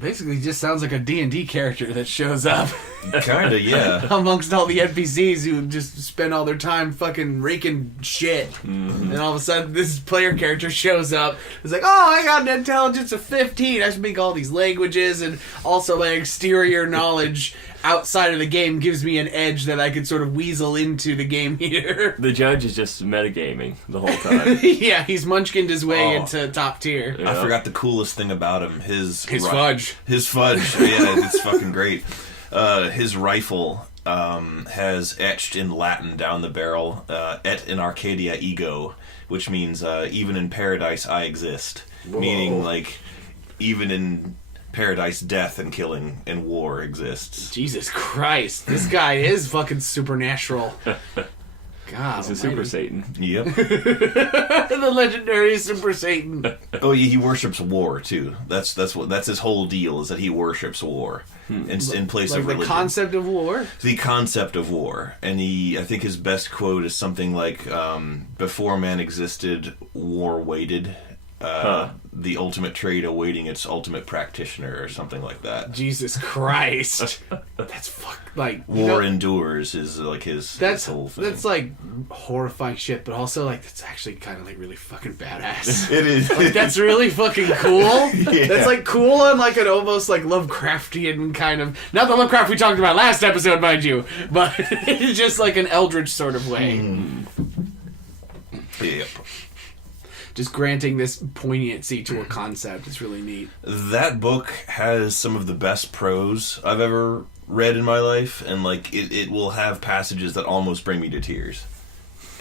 basically just sounds like a D&D character that shows up. Kinda, yeah. Amongst all the NPCs who just spend all their time fucking raking shit. And all of a sudden this player character shows up. It's like, oh, I got an intelligence of 15. I speak all these languages, and also my exterior knowledge outside of the game gives me an edge that I could sort of weasel into the game here. The judge is just metagaming the whole time. Yeah, he's munchkined his way into top tier. I forgot the coolest thing about him. His fudge. His fudge. Yeah, it's fucking great. His rifle has etched in Latin down the barrel, et in Arcadia ego, which means even in paradise I exist. Whoa. Meaning, like, even in paradise, death and killing and war exists. Jesus Christ. This guy is fucking supernatural. God, he's a super Satan. Yep. The legendary Super Satan. Oh, yeah, he worships war too. That's his whole deal, is that he worships war in place of religion. The concept of war. The concept of war, and I think his best quote is something like, "Before man existed, war waited." The ultimate trade awaiting its ultimate practitioner, or something like that. Jesus Christ. That's war endures is like his whole thing. That's like horrifying shit, but also like that's actually kind of like really fucking badass. It is. Like, that's really fucking cool. Yeah. That's like cool on like an almost like Lovecraftian kind of, not the Lovecraft we talked about last episode, mind you, but it's just like an eldritch sort of way. Yep. Just granting this poignancy to a concept is really neat. That book has some of the best prose I've ever read in my life, and like it will have passages that almost bring me to tears.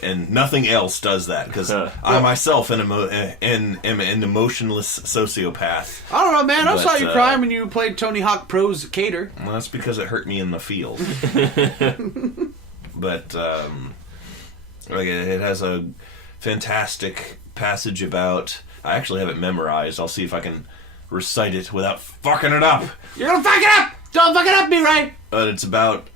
And nothing else does that, because I myself am an emotionless sociopath. I don't know, man. I saw you crying when you played Tony Hawk Pro's Cater. Well, that's because it hurt me in the field. But like it has a fantastic passage about... I actually have it memorized. I'll see if I can recite it without fucking it up. You're gonna fuck it up! Don't fuck it up, B-Ray! It's about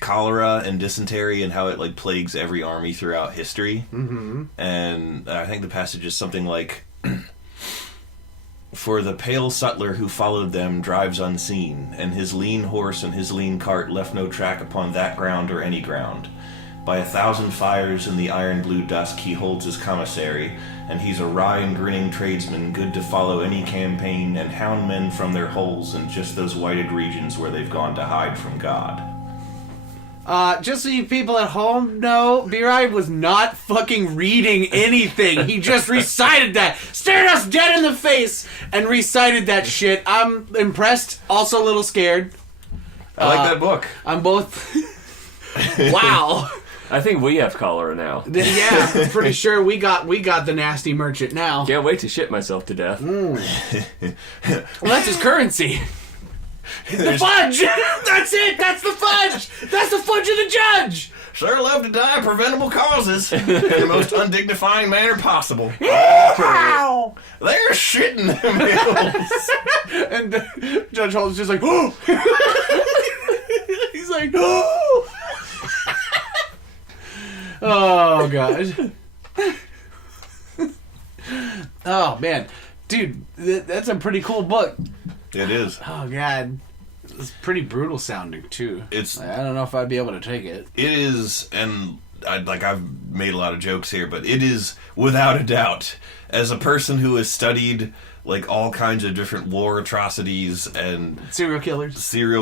cholera and dysentery and how it like plagues every army throughout history. Mm-hmm. And I think the passage is something like, "For the pale sutler who followed them drives unseen, and his lean horse and his lean cart left no track upon that ground or any ground. By 1,000 fires in the iron blue dusk he holds his commissary, and he's a wry and grinning tradesman, good to follow any campaign and hound men from their holes in just those whited regions where they've gone to hide from God." Just so you people at home know, B-Ray was not fucking reading anything. He just recited that. Stared us dead in the face and recited that shit. I'm impressed, also a little scared. I like that book. I'm both... Wow. I think we have cholera now. Yeah, I'm pretty sure we got the nasty merchant now. Can't wait to shit myself to death. Well, that's his currency. The fudge! That's it! That's the fudge! That's the fudge of the judge! Sure love to die of preventable causes in the most undignifying manner possible. Wow! They're shitting the mills. And Judge Holt's just like, oh! He's like, oh! Oh, God. Oh, man. Dude, that's a pretty cool book. It is. Oh, God. It's pretty brutal sounding, too. I don't know if I'd be able to take it. It is, and I've made a lot of jokes here, but it is, without a doubt, as a person who has studied like all kinds of different war atrocities and serial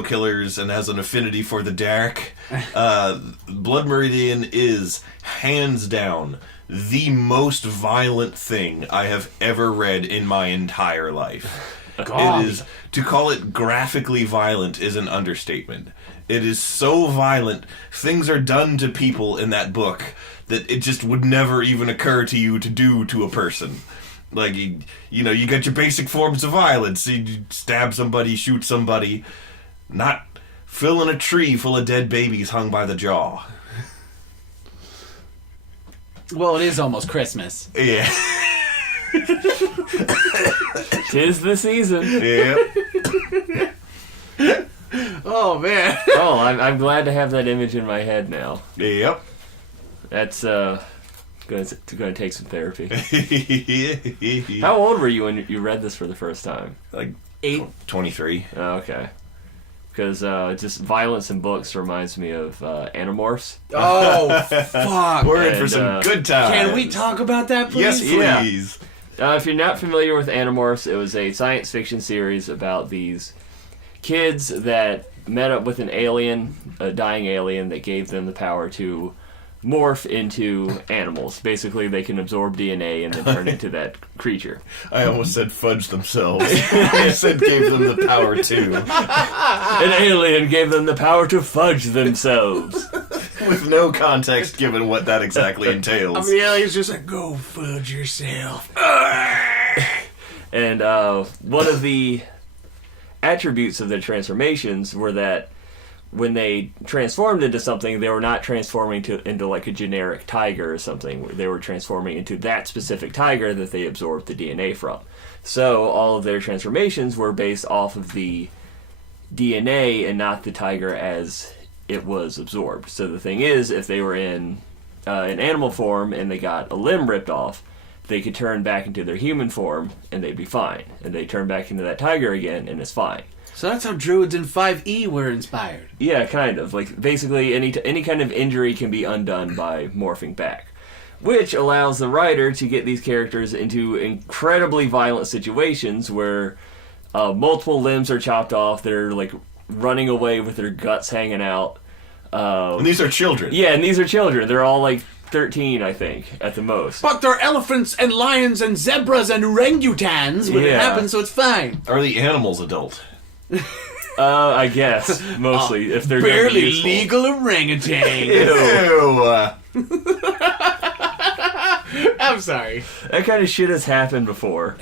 killers and has an affinity for the dark, Blood Meridian is hands down the most violent thing I have ever read in my entire life. God. It is, to call it graphically violent is an understatement. It is so violent. Things are done to people in that book that it just would never even occur to you to do to a person. Like, you got your basic forms of violence. You stab somebody, shoot somebody, not filling a tree full of dead babies hung by the jaw. Well, it is almost Christmas. Yeah. Tis the season. Yep. Oh, man. Oh, I'm glad to have that image in my head now. Yep. That's going to take some therapy. How old were you when you read this for the first time? Like 23. Oh, okay. Because just violence in books reminds me of Animorphs. Oh, fuck. We're in for some good times. Can we talk about that, please? Yes, please. Yeah. If you're not familiar with Animorphs, it was a science fiction series about these kids that met up with an alien, a dying alien, that gave them the power to morph into animals. Basically, they can absorb DNA and then turn into that creature. I almost said fudge themselves. I said gave them the power to. An alien gave them the power to fudge themselves. With no context given what that exactly entails. I mean, the alien's just like, go fudge yourself. And one of the attributes of their transformations were that when they transformed into something, they were not transforming into like a generic tiger or something. They were transforming into that specific tiger that they absorbed the DNA from. So all of their transformations were based off of the DNA and not the tiger as it was absorbed. So the thing is, if they were in an animal form and they got a limb ripped off, they could turn back into their human form and they'd be fine. And they turn back into that tiger again and it's fine. So that's how druids in 5e were inspired. Yeah, kind of. Like, basically, any kind of injury can be undone by morphing back. Which allows the writer to get these characters into incredibly violent situations where multiple limbs are chopped off, they're, like, running away with their guts hanging out. And these are children. Yeah, and these are children. They're all, like, 13, I think, at the most. But they're elephants and lions and zebras and orangutans when it happens, so it's fine. Are the animals adult? I guess, mostly, if they're barely useful. legal orangutan. Ew. I'm sorry. That kind of shit has happened before.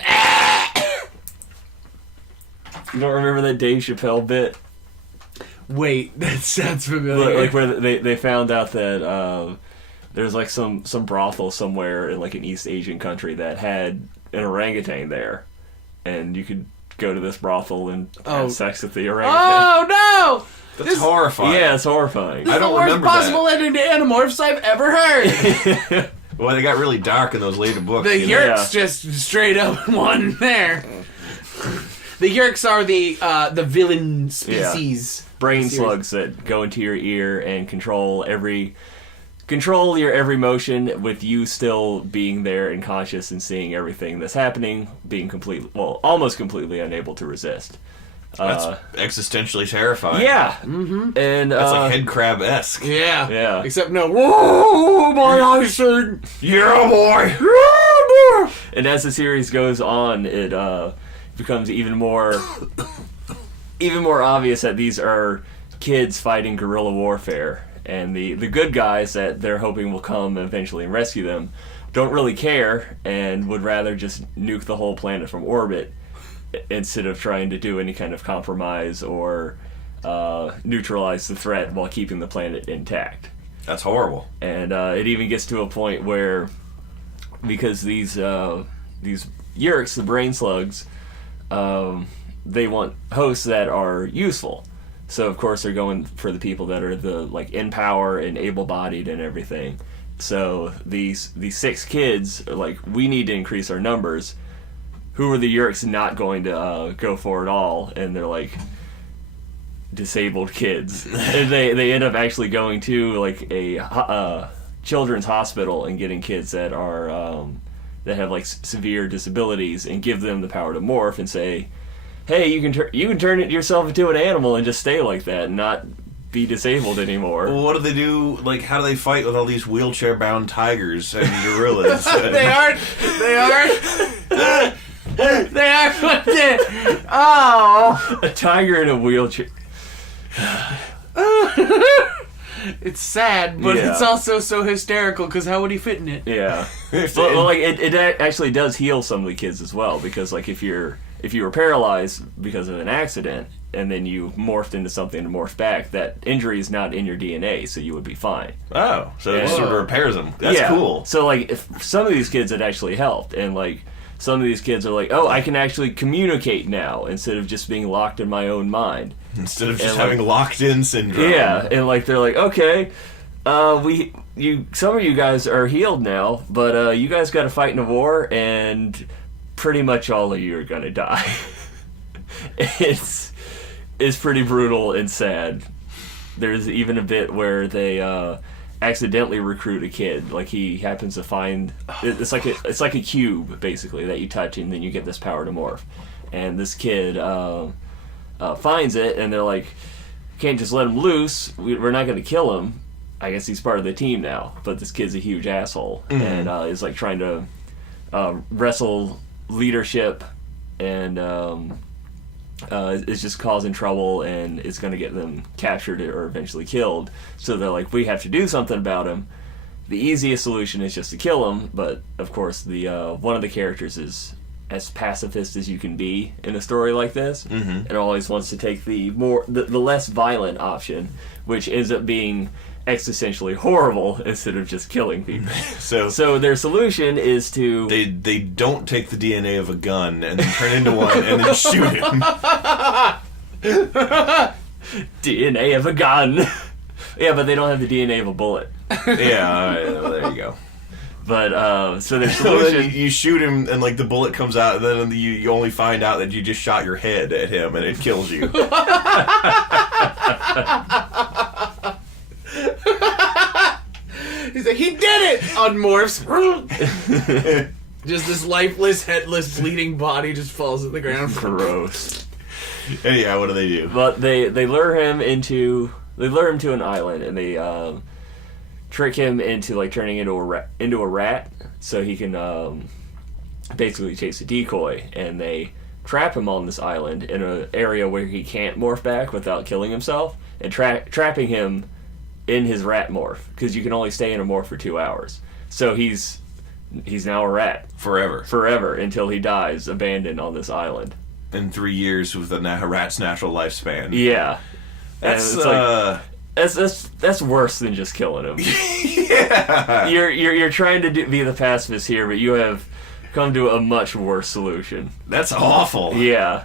You don't remember that Dave Chappelle bit? Wait, that sounds familiar. Like where they found out that there's like some brothel somewhere in like an East Asian country that had an orangutan there, and you could go to this brothel and have sex with the orangutan. Oh no! That's horrifying. Yeah, it's horrifying. I don't the remember worst possible ending to Animorphs I've ever heard. Well, they got really dark in those later books. The you know? Yerks just straight up won there. The Yerks are the villain species. Yeah. Brain slugs that go into your ear and control your every motion, with you still being there and conscious and seeing everything that's happening, being almost completely unable to resist. That's existentially terrifying. Yeah. Mm-hmm. And that's like head crab-esque. Yeah. Yeah. Except no, whoa, my icing. Yeah, boy. Yeah, boy. And as the series goes on, it becomes even more obvious that these are kids fighting guerrilla warfare, and the good guys that they're hoping will come eventually and rescue them don't really care and would rather just nuke the whole planet from orbit instead of trying to do any kind of compromise or neutralize the threat while keeping the planet intact. That's horrible. And it even gets to a point where, because these Yerks, the brain slugs, they want hosts that are useful. So of course they're going for the people that are in power and able-bodied and everything. So these 6 kids are like, we need to increase our numbers. Who are the Yerks not going to go for at all? And they're like, disabled kids. And they end up actually going to like a children's hospital and getting kids that are that have like severe disabilities and give them the power to morph and say, hey, you can turn yourself into an animal and just stay like that and not be disabled anymore. Well, what do they do? Like, how do they fight with all these wheelchair-bound tigers and gorillas? They are. Oh, a tiger in a wheelchair. It's sad, but it's also so hysterical, because how would he fit in it? Yeah. Well, like it actually does heal some of the kids as well, because like if you were paralyzed because of an accident and then you morphed into something to morph back, that injury is not in your DNA, so you would be fine. Oh, so it sort of repairs them. That's cool. So like if some of these kids it actually helped, and like some of these kids are like, oh, I can actually communicate now instead of just being locked in my own mind. Instead of just having locked-in syndrome. Yeah, and like they're like, okay, some of you guys are healed now, but you guys got to fight in a war, and pretty much all of you are gonna die. It's pretty brutal and sad. There's even a bit where they accidentally recruit a kid. Like he happens to find it's like a cube basically that you touch, and then you get this power to morph. And this kid finds it, and they're like, can't just let him loose. We're not going to kill him. I guess he's part of the team now, but this kid's a huge asshole and is like trying to wrestle leadership and is just causing trouble and is going to get them captured or eventually killed. So they're like, we have to do something about him. The easiest solution is just to kill him, but of course the one of the characters is as pacifist as you can be in a story like this, and always wants to take the less violent option, which ends up being existentially horrible instead of just killing people. So their solution is to they don't take the DNA of a gun and then turn into one and then shoot him. DNA of a gun. Yeah, but they don't have the DNA of a bullet. Yeah, all right, well, there you go. But so their solution, you shoot him and like the bullet comes out, and then you only find out that you just shot your head at him and it kills you. He's like, he did it! Unmorphs. Just this lifeless, headless, bleeding body just falls at the ground. Gross. Anyhow, what do they do? But they lure him to an island, and they trick him into like turning into a rat, so he can basically chase a decoy. And they trap him on this island in an area where he can't morph back without killing himself, and trapping him in his rat morph, because you can only stay in a morph for 2 hours. So he's now a rat forever until he dies abandoned on this island in 3 years with a rat's natural lifespan. Yeah, that's that's worse than just killing him. Yeah, you're trying to be the pacifist here, but you have come to a much worse solution. That's awful. Yeah.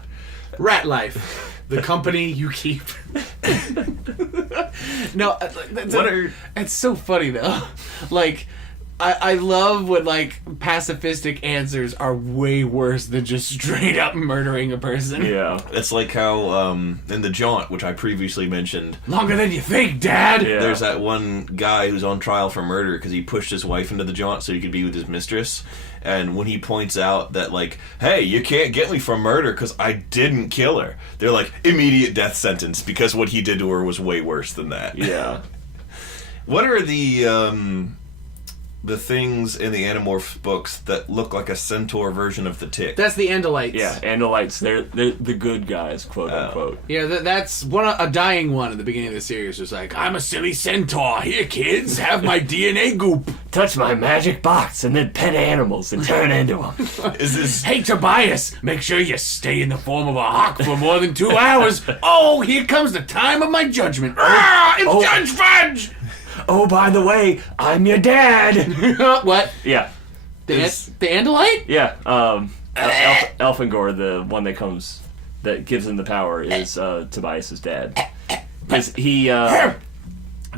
Rat life. The company you keep. No, it's so funny though. Like, I love when like pacifistic answers are way worse than just straight up murdering a person. Yeah. It's like how in The Jaunt, which I previously mentioned. Longer than you think, Dad. Yeah. There's that one guy who's on trial for murder because he pushed his wife into the jaunt so he could be with his mistress. And when he points out that, like, hey, you can't get me for murder because I didn't kill her, they're like, immediate death sentence because what he did to her was way worse than that. Yeah. What are the things in the Animorphs books that look like a centaur version of the Tick? That's the Andalites. Yeah, Andalites, they're the good guys, quote unquote. Yeah, that's a dying one at the beginning of the series was like, I'm a silly centaur. Here, kids, have my DNA goop. Touch my magic box and then pet animals and turn into them. Is this... Hey, Tobias, make sure you stay in the form of a hawk for more than 2 hours. Oh, here comes the time of my judgment. It's Judge Fudge! Oh, by the way, I'm your dad. What? Yeah. The Andalite? Yeah. Elfangor, the one that gives him the power, is Tobias's dad. Because he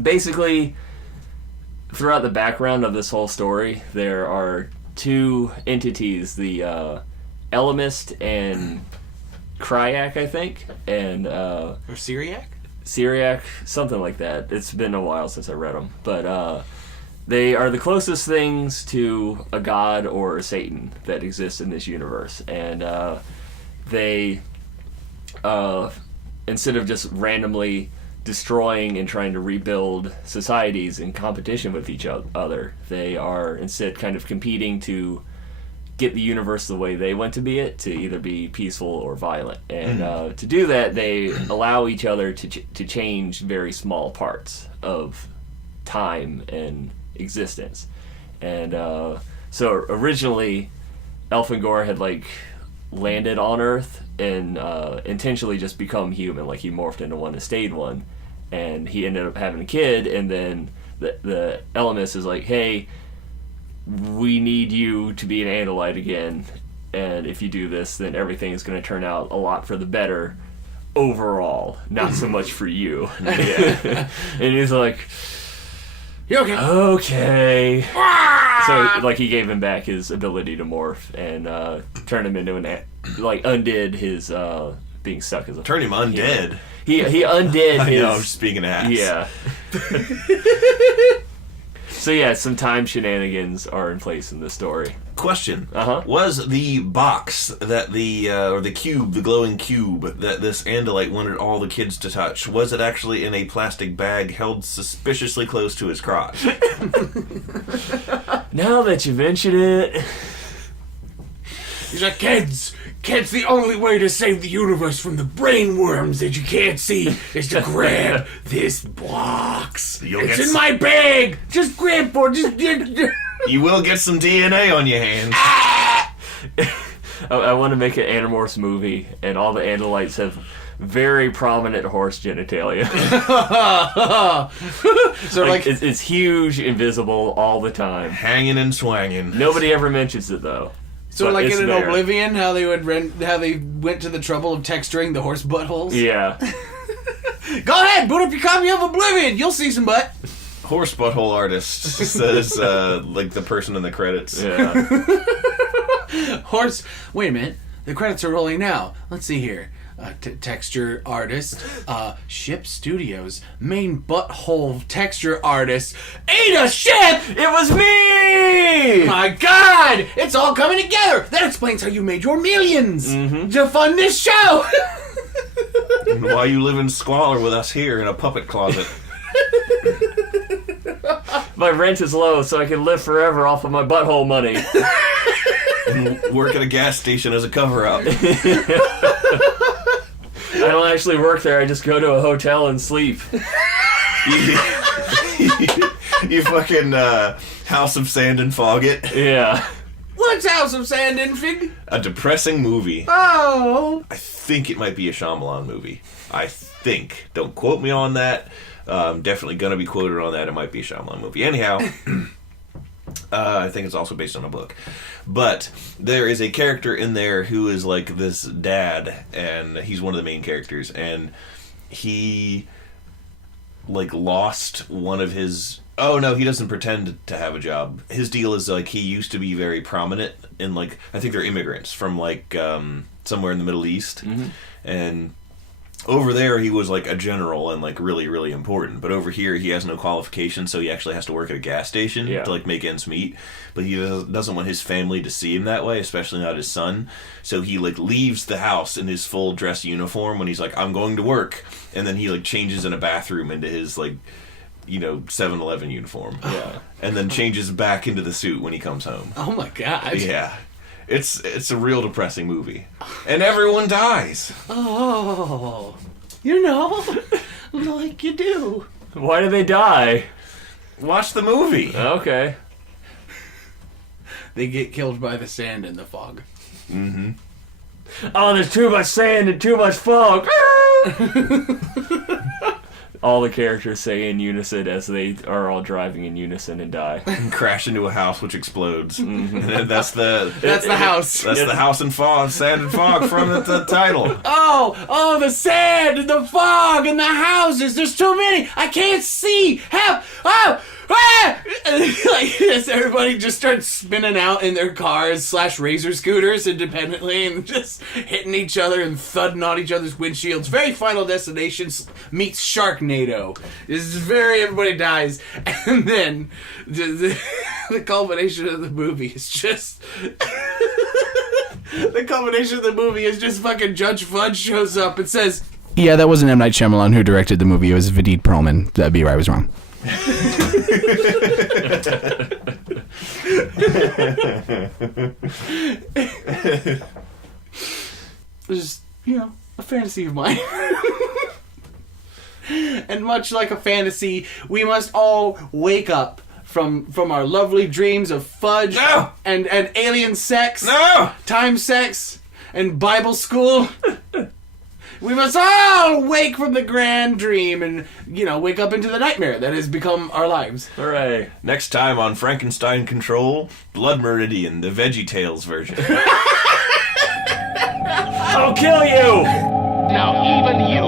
basically, throughout the background of this whole story, there are 2 entities: the Elemist and Cryak, I think, and Or Syriac? Syriac, something like that. It's been a while since I read them, but they are the closest things to a god or a Satan that exists in this universe, and they, instead of just randomly destroying and trying to rebuild societies in competition with each other, they are instead kind of competing to get the universe the way they want to be it, to either be peaceful or violent. And to do that, they allow each other to change very small parts of time and existence. And so originally, Elfangor had like landed on Earth and intentionally just become human, like he morphed into one and stayed one, and he ended up having a kid. And then the Elemist is like, hey, we need you to be an Andalite again, and if you do this, then everything is going to turn out a lot for the better overall, not so much for you. Yeah. And he's like, You okay? Okay. So, like, he gave him back his ability to morph and turned him into undid his being stuck as a... Turn him undead. He undid his... I know, I'm speaking ass. Yeah. So yeah, some time shenanigans are in place in this story. Question. Uh-huh. Was the box that or the cube, the glowing cube that this Andalite wanted all the kids to touch, was it actually in a plastic bag held suspiciously close to his crotch? Now that you mention it... He's like, kids, the only way to save the universe from the brain worms that you can't see is to grab this box. It's in my bag. Just grab for it. You will get some DNA on your hands. I want to make an Animorphs movie, and all the Andalites have very prominent horse genitalia. So like it's huge, invisible all the time, hanging and swanging. Nobody ever mentions it though. So but like in there. Oblivion, how they went to the trouble of texturing the horse buttholes. Yeah. Go ahead, boot up your copy of Oblivion. You'll see some butt. Horse butthole artist says like the person in the credits. Yeah. Horse. Wait a minute. The credits are rolling now. Let's see here. Texture artist, Ship Studios, main butthole texture artist, ate a ship! It was me! My God! It's all coming together! That explains how you made your millions! To fund this show! And why you live in squalor with us here in a puppet closet. My rent is low, so I can live forever off of my butthole money. And work at a gas station as a cover-up. I don't actually work there, I just go to a hotel and sleep. You fucking House of Sand and Faggot. Yeah. What's House of Sand and Fig? A depressing movie. Oh! I think it might be a Shyamalan movie. I think. Don't quote me on that. I'm definitely going to be quoted on that. It might be a Shyamalan movie. Anyhow, I think it's also based on a book. But there is a character in there who is like this dad, and he's one of the main characters, and he like lost one of his... Oh, no, he doesn't pretend to have a job. His deal is like he used to be very prominent in like... I think they're immigrants from like somewhere in the Middle East. Mm-hmm. And over there he was like a general and like really, really important. But over here he has no qualifications, so he actually has to work at a gas station to like make ends meet. But he doesn't want his family to see him that way, especially not his son. So he like leaves the house in his full dress uniform when he's like, I'm going to work. And then he like changes in a bathroom into his like, 7-Eleven uniform. Yeah. And then changes back into the suit when he comes home. Oh my god. Yeah. It's a real depressing movie. And everyone dies. Oh. Like you do. Why do they die? Watch the movie. Okay. They get killed by the sand and the fog. Mm-hmm. Oh, there's too much sand and too much fog. All the characters say in unison as they are all driving in unison and die. And crash into a house which explodes. Mm-hmm. And that's the house. That's the house and fog, sand and fog from the title. Oh, the sand and the fog and the houses. There's too many. I can't see. Help! Oh! Ah! Like this, everybody just starts spinning out in their cars / razor scooters independently and just hitting each other and thudding on each other's windshields. Very Final Destination meets Sharknado. This is very everybody dies, and then the culmination of the movie is just. The culmination of the movie is just fucking Judge Fudge shows up and says, "Yeah, that wasn't M. Night Shyamalan who directed the movie. It was Vidit Perlman. That'd be where I was wrong." Just, a fantasy of mine. And much like a fantasy, we must all wake up from our lovely dreams of fudge and alien sex, time sex, and Bible school. We must all wake from the grand dream and, wake up into the nightmare that has become our lives. Hooray. Next time on Frankenstein Control, Blood Meridian, the Veggie Tales version. I'll kill you! Now even you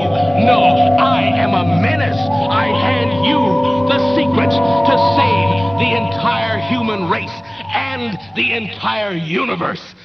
know I am a menace. I hand you the secrets to save the entire human race and the entire universe.